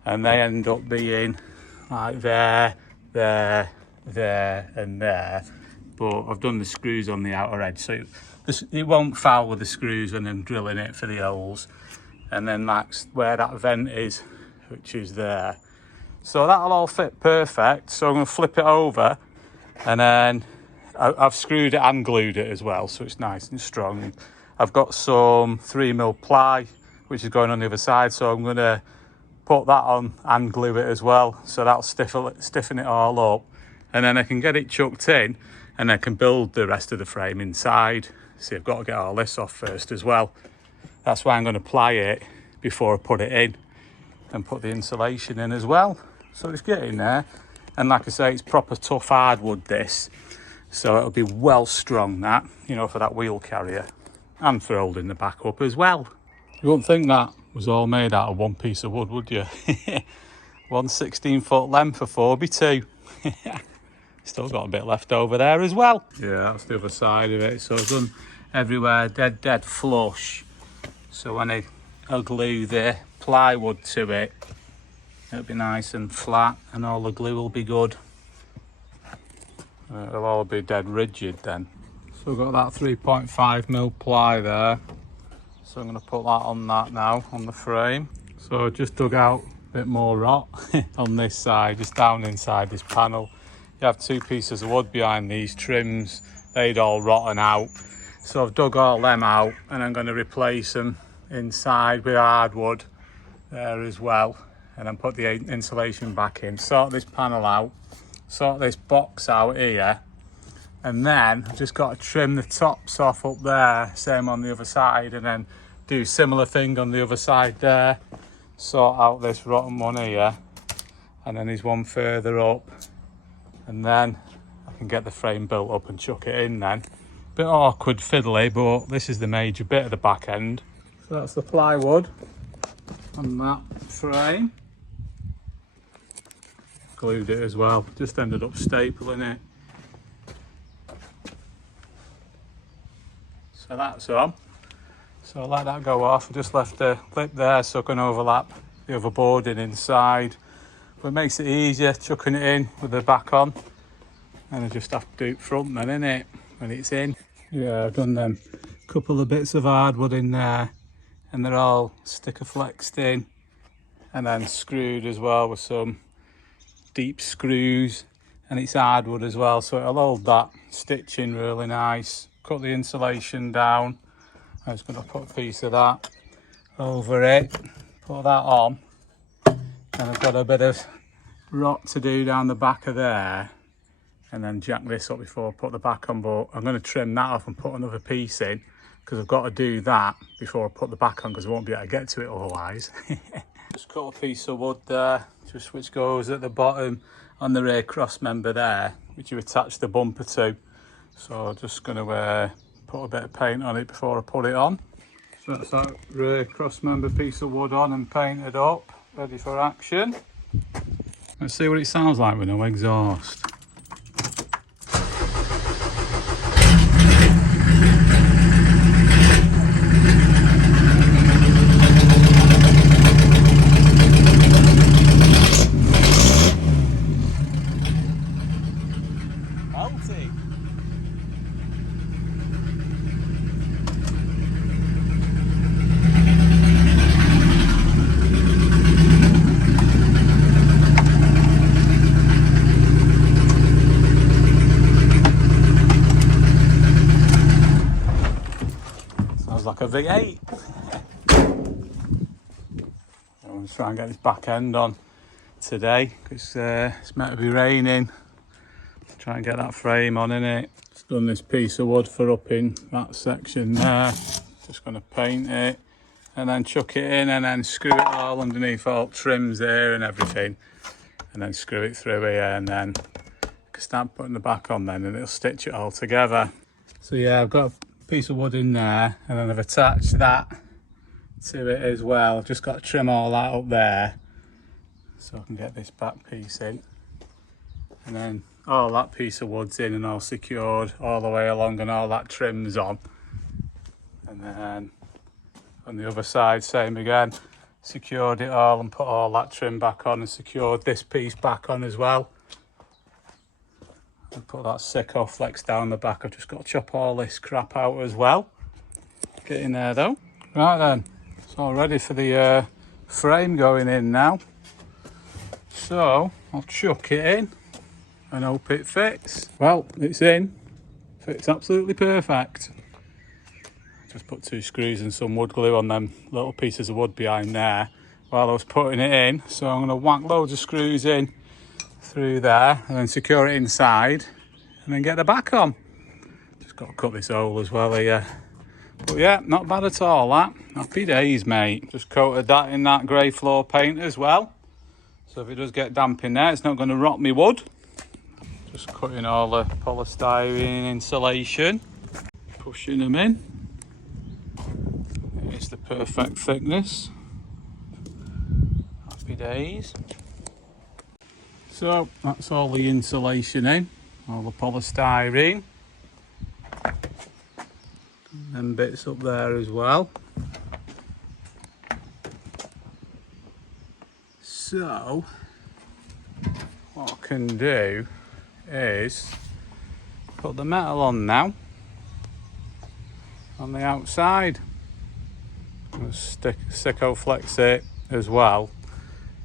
and they end up being like there, and there. But I've done the screws on the outer edge, so it won't foul with the screws when I'm drilling it for the holes. And then that's where that vent is, which is there. So that'll all fit perfect. So I'm going to flip it over, and then I've screwed it and glued it as well, so it's nice and strong. I've got some 3mm ply, which is going on the other side, so I'm going to put that on and glue it as well. So that'll stiffen it all up, and then I can get it chucked in, and I can build the rest of the frame inside. See, I've got to get all this off first as well. That's why I'm going to ply it before I put it in, and put the insulation in as well. So it's getting there. And like I say, it's proper tough hardwood this. So it'll be well strong, that, you know, for that wheel carrier. And for holding the back up as well. You wouldn't think that was all made out of one piece of wood, would you? 1 16-foot length for 4x2. Still got a bit left over there as well. Yeah, that's the other side of it. So I've done everywhere dead flush. So when I glue the plywood to it, it'll be nice and flat, and all the glue will be good. It'll all be dead rigid then. So I've got that 3.5mm ply there. So I'm going to put that on that now, on the frame. So I just dug out a bit more rot on this side, just down inside this panel. You have 2 pieces of wood behind these trims. They'd all rotten out. So I've dug all them out, and I'm going to replace them inside with hardwood there as well. And then put the insulation back in, sort this panel out, sort this box out here, and then I've just got to trim the tops off up there, same on the other side, and then do similar thing on the other side there, sort out this rotten one here, and then there's one further up, and then I can get the frame built up and chuck it in then. Bit awkward fiddly, but this is the major bit of the back end. So that's the plywood on that frame. Glued it as well, just ended up stapling it. So that's on. So I let that go off. I just left the lip there so I can overlap the other boarding inside. But it makes it easier chucking it in with the back on. And I just have to do it front then, innit, when it's in. Yeah, I've done them couple of bits of hardwood in there, and they're all sticker flexed in, and then screwed as well with some deep screws, and it's hardwood as well, so it'll hold that stitching really nice. Cut the insulation down. I'm just going to put a piece of that over it, put that on, and I've got a bit of rot to do down the back of there, and then jack this up before I put the back on. But I'm going to trim that off and put another piece in, because I've got to do that before I put the back on, because I won't be able to get to it otherwise. Just cut a piece of wood there, just which goes at the bottom on the rear cross member there, which you attach the bumper to. So I'm just going to put a bit of paint on it before I put it on. So that's that rear cross member piece of wood on and painted up, ready for action. Let's see what it sounds like with no exhaust. Like a V8. I'm going to try and get this back end on today, because it's meant to be raining. Try and get that frame on in it. Just done this piece of wood for up in that section there. Just going to paint it and then chuck it in, and then screw it all underneath, all trims there and everything, and then screw it through here, and then I can start putting the back on then, and it'll stitch it all together. So yeah, I've got piece of wood in there, and then I've attached that to it as well. I've just got to trim all that up there so I can get this back piece in, and then all that piece of wood's in and all secured all the way along, and all that trim's on. And then on the other side, same again, secured it all and put all that trim back on, and secured this piece back on as well. And put that Sicko flex down the back. I've just got to chop all this crap out as well. Get in there though. Right then, it's all ready for the frame going in now. So I'll chuck it in and hope it fits. Well, it's in. Fits absolutely perfect. Just put 2 screws and some wood glue on them little pieces of wood behind there while I was putting it in. So I'm going to whack loads of screws in through there and then secure it inside and then get the back on. Just got to cut this hole as well here. But yeah, not bad at all that. Happy days, mate. Just coated that in that grey floor paint as well. So if it does get damp in there, it's not going to rot me wood. Just cutting all the polystyrene insulation, pushing them in. It's the perfect thickness. Happy days. So that's all the insulation in, all the polystyrene. And then bits up there as well. So what I can do is put the metal on now on the outside. Sicko flex it as well,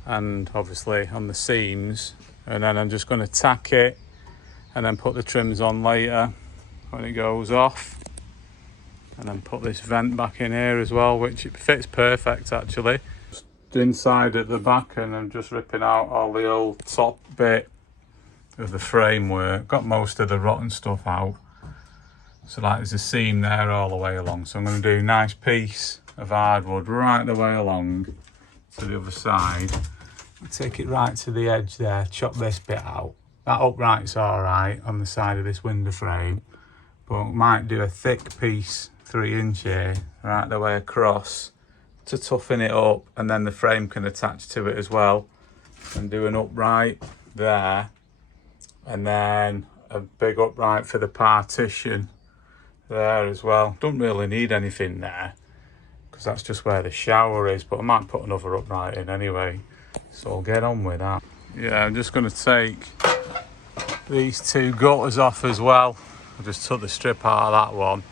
and obviously on the seams, and then I'm just going to tack it and then put the trims on later when it goes off, and then put this vent back in here as well, which it fits perfect actually. Just inside at the back, and I'm just ripping out all the old top bit of the framework. Got most of the rotten stuff out, so like there's a seam there all the way along, so I'm going to do a nice piece of hardwood right the way along to the other side. I'll take it right to the edge there, chop this bit out. That upright's all right on the side of this window frame, but might do a thick piece 3" here right the way across to toughen it up, and then the frame can attach to it as well, and do an upright there, and then a big upright for the partition there as well. Don't really need anything there because that's just where the shower is, but I might put another upright in anyway, so I'll get on with that. Yeah, I'm just going to take these 2 gutters off as well. I just took the strip out of that one.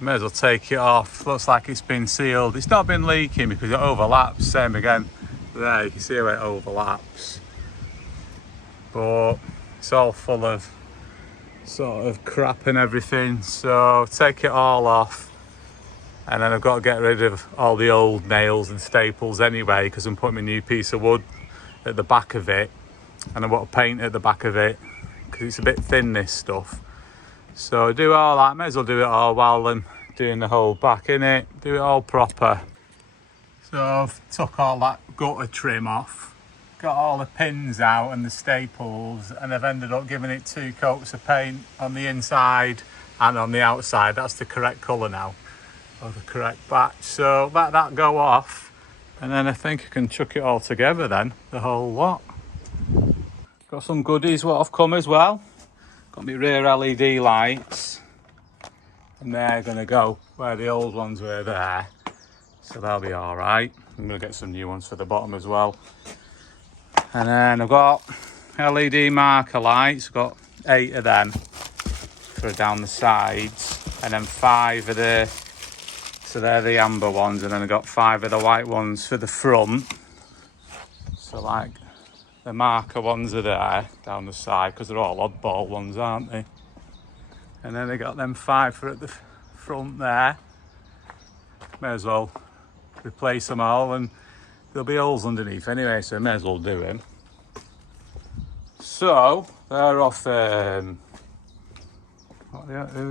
May as well take it off. Looks like it's been sealed. It's not been leaking because it overlaps. Same again there, you can see how it overlaps, but it's all full of sort of crap and everything, so take it all off. And then I've got to get rid of all the old nails and staples anyway, because I'm putting a new piece of wood at the back of it, and I want to paint at the back of it because it's a bit thin, this stuff. So do all that, may as well do it all while I'm doing the whole back in it, do it all proper. So I've took all that gutter trim off, got all the pins out and the staples, and I've ended up giving it 2 coats of paint on the inside and on the outside. That's the correct colour now, or the correct batch. So let that go off, and then I think I can chuck it all together then, the whole lot. Got some goodies what have come as well. Got my rear LED lights, and they're going to go where the old ones were there, so they'll be all right. I'm going to get some new ones for the bottom as well. And then I've got LED marker lights. I've got 8 of them for down the sides, and then 5 of the, so they're the amber ones, and then I've got 5 of the white ones for the front. So like the marker ones are there down the side because they're all oddball ones, aren't they? And then I got them 5 for at the front there. May as well replace them all, and there'll be holes underneath anyway, so I may as well do them. So they're off who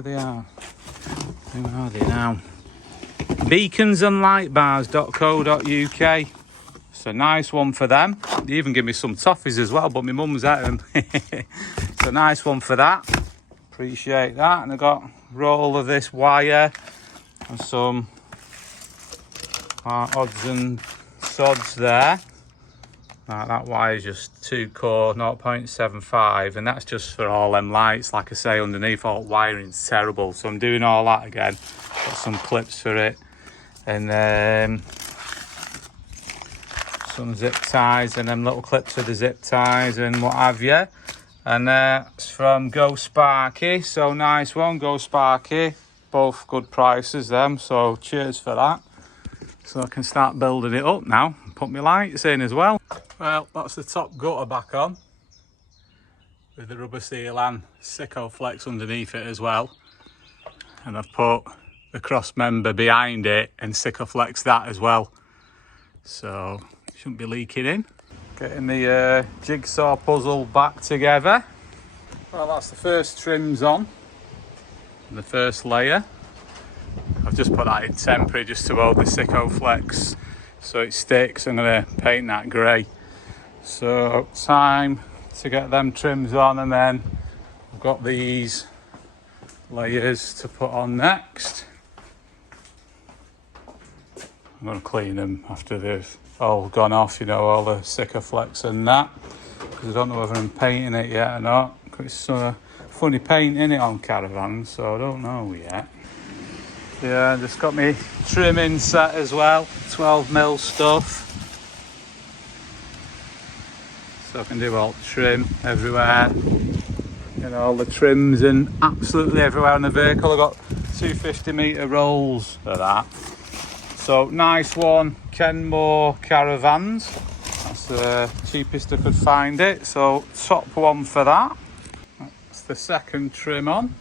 they are? Who are they now? beaconsandlightbars.co.uk. It's a nice one for them. They even give me some toffees as well, but my mum's at them. It's a nice one for that. Appreciate that. And I got roll of this wire and some odds and sods there. That wire is just 2 core 0.75, and that's just for all them lights. Like I say, underneath all wiring's terrible, so I'm doing all that again. Got some clips for it, and then some zip ties and them little clips for the zip ties and what have you. And it's from Go Sparky, so nice one, Go Sparky. Both good prices them, so cheers for that. So I can start building it up now and put my lights in as well. Well, that's the top gutter back on with the rubber seal and Sikoflex underneath it as well. And I've put the cross member behind it and Sikoflex that as well. So shouldn't be leaking in. Getting the jigsaw puzzle back together. Well, that's the first trims on, the first layer. I've just put that in temporary just to hold the Sikoflex so it sticks. I'm going to paint that grey. So time to get them trims on, and then I've got these layers to put on next. I'm going to clean them after they've all gone off, you know, all the Sikoflex and that, because I don't know whether I'm painting it yet or not. It's funny paint in it on caravans, so I don't know yet. Yeah, just got me trimming set as well, 12mm stuff, so I can do all trim everywhere, you know, all the trims and absolutely everywhere on the vehicle. I've got 250m rolls of that. So nice one, Kenmore Caravans. That's the cheapest I could find it. So top one for that. That's the second trim on.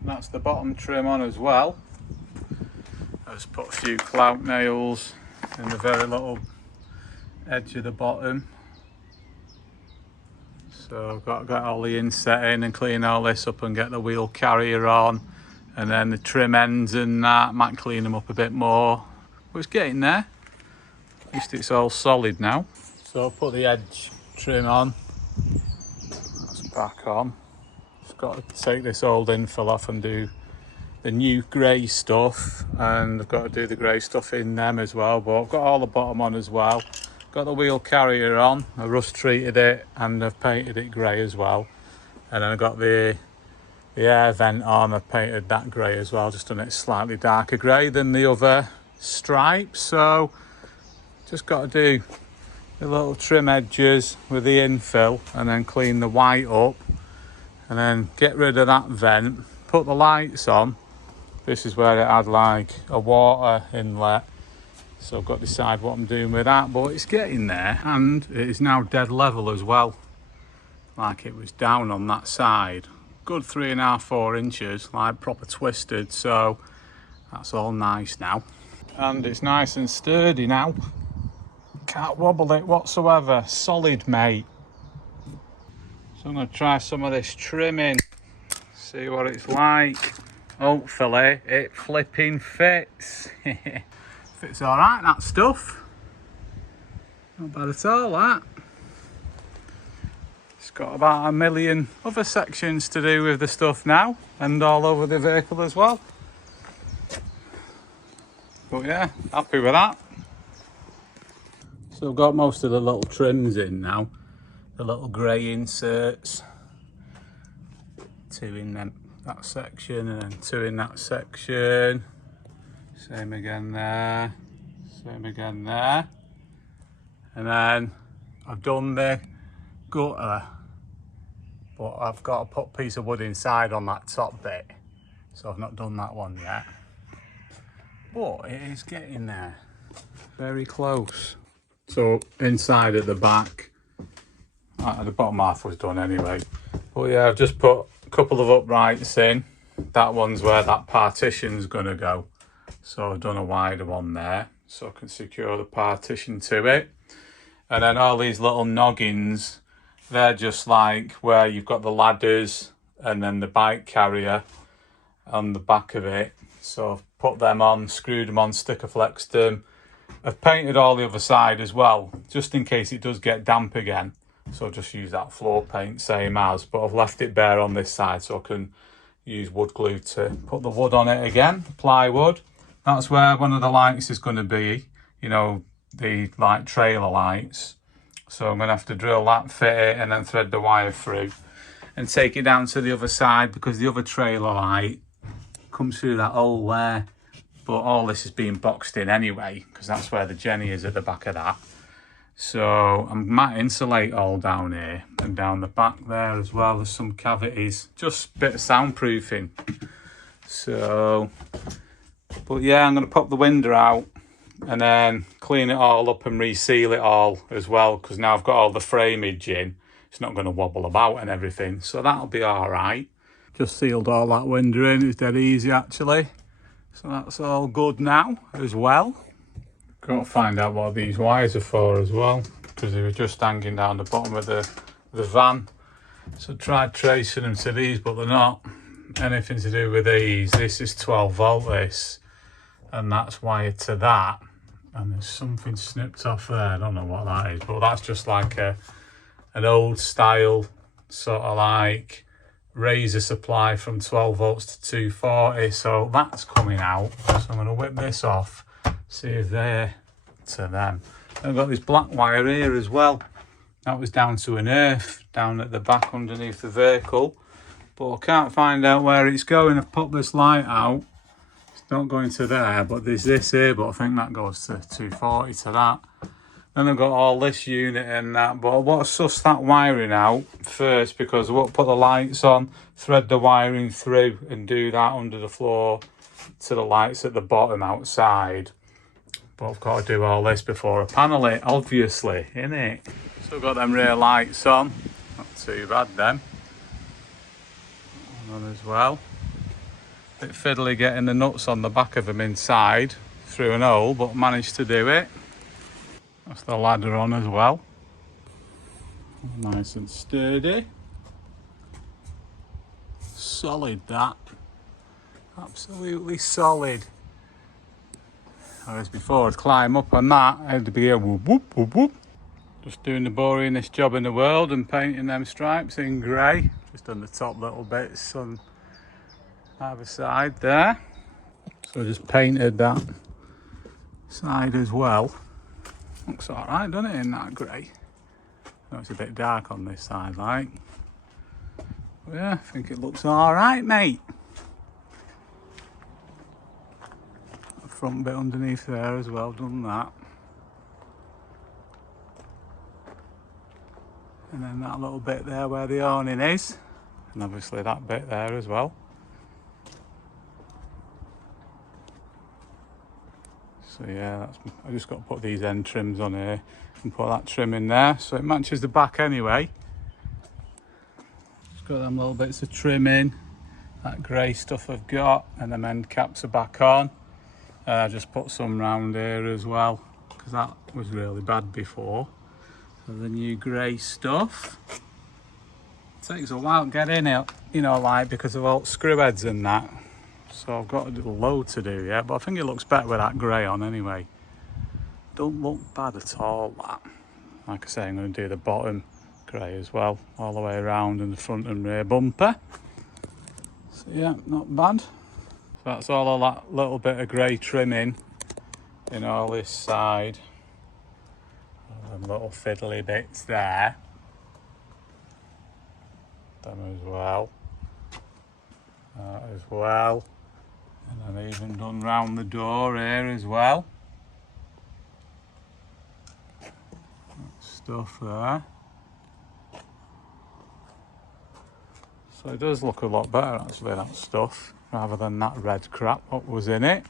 And that's the bottom trim on as well. I just put a few clout nails in the very little edge of the bottom. So I've got to get all the inset in and clean all this up and get the wheel carrier on. And then the trim ends and that, might clean them up a bit more. But it's getting there. At least it's all solid now. So I'll put the edge trim on. That's back on. Just got to take this old infill off and do the new grey stuff. And I've got to do the grey stuff in them as well. But I've got all the bottom on as well. Got the wheel carrier on. I rust treated it and I've painted it grey as well. And then I've got the air vent on. I've painted that grey as well, just done it slightly darker grey than the other stripes. So just got to do the little trim edges with the infill and then clean the white up and then get rid of that vent, put the lights on. This is where it had like a water inlet, so I've got to decide what I'm doing with that, but it's getting there. And it is now dead level as well, like it was down on that side. Good 3.5–4 inches, like proper twisted, so that's all nice now. And it's nice and sturdy now. Can't wobble it whatsoever. Solid, mate. So I'm going to try some of this trimming, see what it's like. Hopefully it flipping fits. Fits all right, that stuff. Not bad at all, that. It's got about 1 million other sections to do with the stuff now, and all over the vehicle as well. But yeah, happy with that. So I've got most of the little trims in now. The little grey inserts. 2 in that section and then 2 in that section. Same again there. Same again there. And then I've done the gutter, but I've got to put a piece of wood inside on that top bit, so I've not done that one yet, but it is getting there, very close. So inside at the back, the bottom half was done anyway, but yeah, I've just put a couple of uprights in. That one's where that partition's gonna go, so I've done a wider one there so I can secure the partition to it. And then all these little noggins, they're just like where you've got the ladders and then the bike carrier on the back of it. So I've put them on, screwed them on, Sikoflexed them. I've painted all the other side as well, just in case it does get damp again. So I'll just use that floor paint same as, but I've left it bare on this side so I can use wood glue to put the wood on it again, plywood. That's where one of the lights is going to be, you know, the like trailer lights. So I'm going to have to drill that, fit it, and then thread the wire through and take it down to the other side, because the other trailer light comes through that hole there. But all this is being boxed in anyway, because that's where the Jenny is at the back of that. So I might insulate all down here and down the back there as well. There's some cavities, just a bit of soundproofing. So, but yeah, I'm going to pop the window out and then clean it all up and reseal it all as well, because now I've got all the frameage in. It's not going to wobble about and everything, so that'll be all right. Just sealed all that window in. It's dead easy actually. So that's all good now as well. Got to find out what these wires are for as well, because they were just hanging down the bottom of the van. So I tried tracing them to these, but they're not anything to do with these. This is 12 volt this, and that's wired to that. And there's something snipped off there. I don't know what that is, but that's just like an old style sort of like razor supply from 12 volts to 240. So that's coming out. So I'm going to whip this off, see if they're to them. I've got this black wire here as well. That was down to an earth down at the back underneath the vehicle, but I can't find out where it's going. I've put this light out. It's not going to there, but there's this here, but I think that goes to 240 to that. Then I've got all this unit and that, but I want to suss that wiring out first, because I want to put the lights on, thread the wiring through and do that under the floor to the lights at the bottom outside. But I've got to do all this before I panel it, obviously, innit? So I've got them rear lights on, not too bad them. On as well. Bit fiddly getting the nuts on the back of them inside through an hole, but managed to do it. That's the ladder on as well. Nice and sturdy. Solid that. Absolutely solid. Whereas before I'd climb up on that, I had to be a whoop whoop whoop whoop. Just doing the boringest job in the world and painting them stripes in grey. Just on the top little bits on either side there. So I just painted that side as well. Looks alright, doesn't it, in that grey? No, it's a bit dark on this side, like. But yeah, I think it looks alright, mate. The front bit underneath there as well, done that. And then that little bit there where the awning is. And obviously that bit there as well. So yeah, I just got to put these end trims on here and put that trim in there so it matches the back anyway. Just got them little bits of trim in, that grey stuff I've got, and the end caps are back on. I just put some round here as well, because that was really bad before. So the new grey stuff. It takes a while to get in it, you know, like because of all screw heads and that. So I've got a little load to do yet, but I think it looks better with that grey on anyway. Don't look bad at all, that. Like I say, I'm going to do the bottom grey as well, all the way around, and the front and rear bumper. So yeah, not bad. So that's all of that little bit of grey trimming in all this side. All them little fiddly bits there. Them as well. That as well. And I've even done round the door here as well. That stuff there. So it does look a lot better actually, that stuff, rather than that red crap what was in it.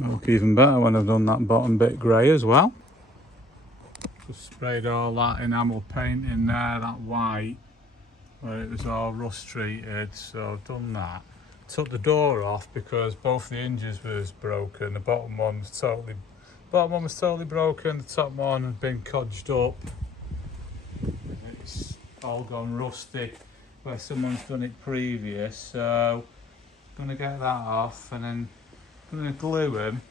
It'll look even better when I've done that bottom bit grey as well. Just sprayed all that enamel paint in there, that white, where it was all rust treated, so I've done that. Took the door off because both the hinges was broken. The bottom one was totally broken. The top one had been codged up. It's all gone rusty where someone's done it previous. So I'm gonna get that off and then I'm gonna glue them,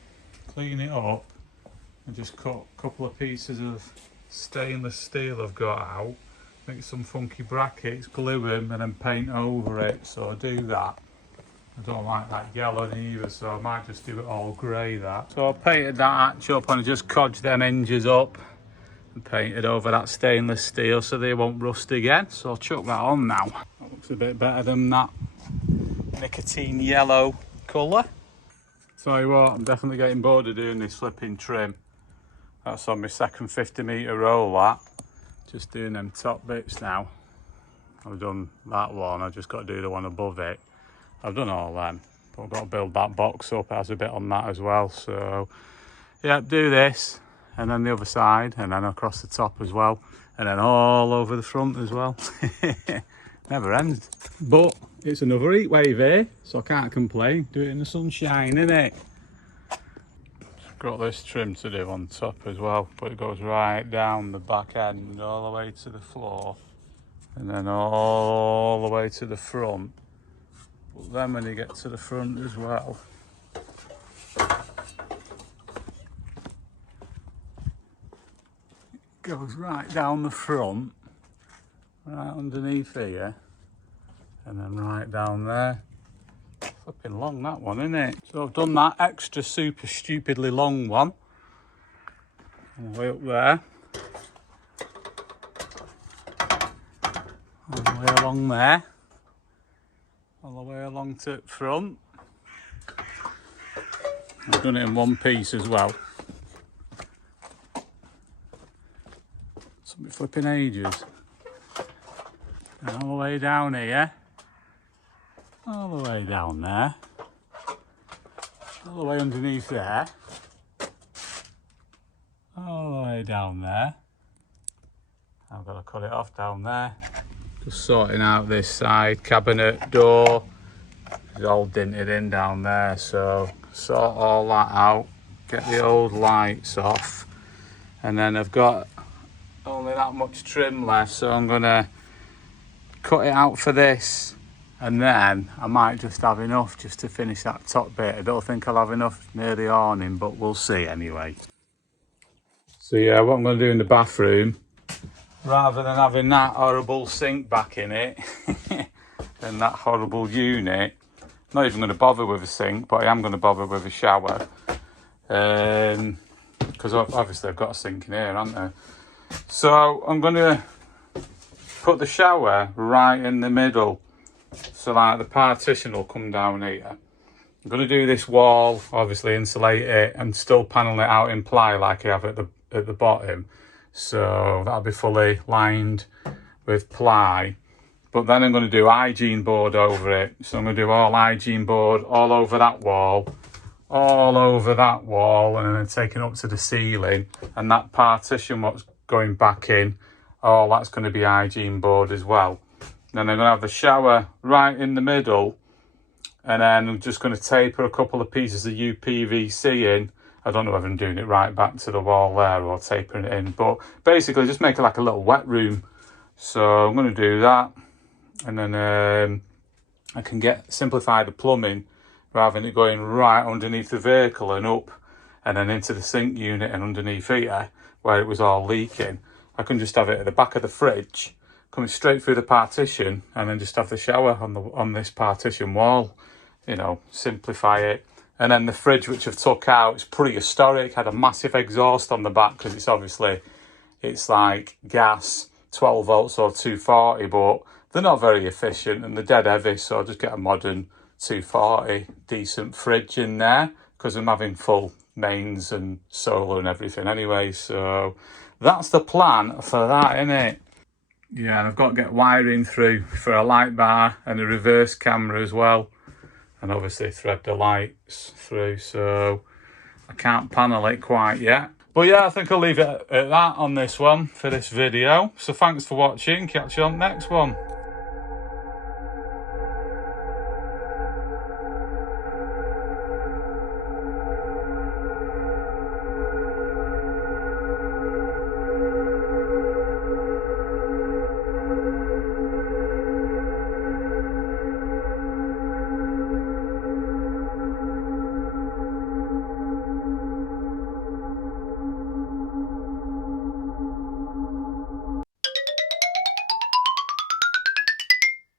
clean it up, and just cut a couple of pieces of stainless steel I've got out, make some funky brackets, glue them and then paint over it. So I do that. I don't like that yellow either, so I might just do it all grey that. So I painted that hatch up and I just codged them hinges up and painted over that stainless steel so they won't rust again. So I'll chuck that on now. That looks a bit better than that nicotine yellow colour. Tell you what, I'm definitely getting bored of doing this flipping trim. That's on my second 50-metre roll, that. Just doing them top bits now. I've done that one, I've just got to do the one above it. I've done all them, but I've got to build that box up. It has a bit on that as well. So, yeah, do this, and then the other side, and then across the top as well, and then all over the front as well. Never ends. But it's another heat wave here, so I can't complain. Do it in the sunshine, innit? Got this trim to do on top as well, but it goes right down the back end, all the way to the floor, and then all the way to the front. But then when you get to the front as well, it goes right down the front, right underneath here, and then right down there. Flipping long, that one, isn't it? So I've done that extra super stupidly long one. All the way up there. All the way along there. All the way along to the front. I've done it in one piece as well. It's been flipping ages. And all the way down here. All the way down there. All the way underneath there. All the way down there. I've got to cut it off down there. Just sorting out this side cabinet door. It's all dinted in down there, so sort all that out. Get the old lights off. And then I've got only that much trim left, so I'm going to cut it out for this. And then I might just have enough just to finish that top bit. I don't think I'll have enough near the awning, but we'll see anyway. So yeah, what I'm going to do in the bathroom, rather than having that horrible sink back in it, and that horrible unit, I'm not even going to bother with a sink, but I am going to bother with a shower. Because obviously I've got a sink in here, haven't I? So I'm going to put the shower right in the middle. So like the partition will come down here. I'm going to do this wall, obviously insulate it and still panel it out in ply like I have at the bottom. So that'll be fully lined with ply. But then I'm going to do hygiene board over it. So I'm going to do all hygiene board all over that wall, all over that wall, and then taking up to the ceiling. And that partition what's going back in, all that's going to be hygiene board as well. Then I'm going to have the shower right in the middle, and then I'm just going to taper a couple of pieces of UPVC in. I don't know whether I'm doing it right back to the wall there or tapering it in, but basically just make it like a little wet room. So I'm going to do that, and then I can simplify the plumbing rather than it going right underneath the vehicle and up and then into the sink unit and underneath here where it was all leaking. I can just have it at the back of the fridge, coming straight through the partition, and then just have the shower on this partition wall. You know, simplify it. And then the fridge, which I've took out, it's pretty historic. Had a massive exhaust on the back because it's like gas, 12 volts or 240, but they're not very efficient and they're dead heavy. So I'll just get a modern 240 decent fridge in there because I'm having full mains and solar and everything anyway. So that's the plan for that, innit? Yeah, and I've got to get wiring through for a light bar and a reverse camera as well. And obviously thread the lights through, so I can't panel it quite yet. But yeah, I think I'll leave it at that on this one for this video. So thanks for watching, catch you on the next one.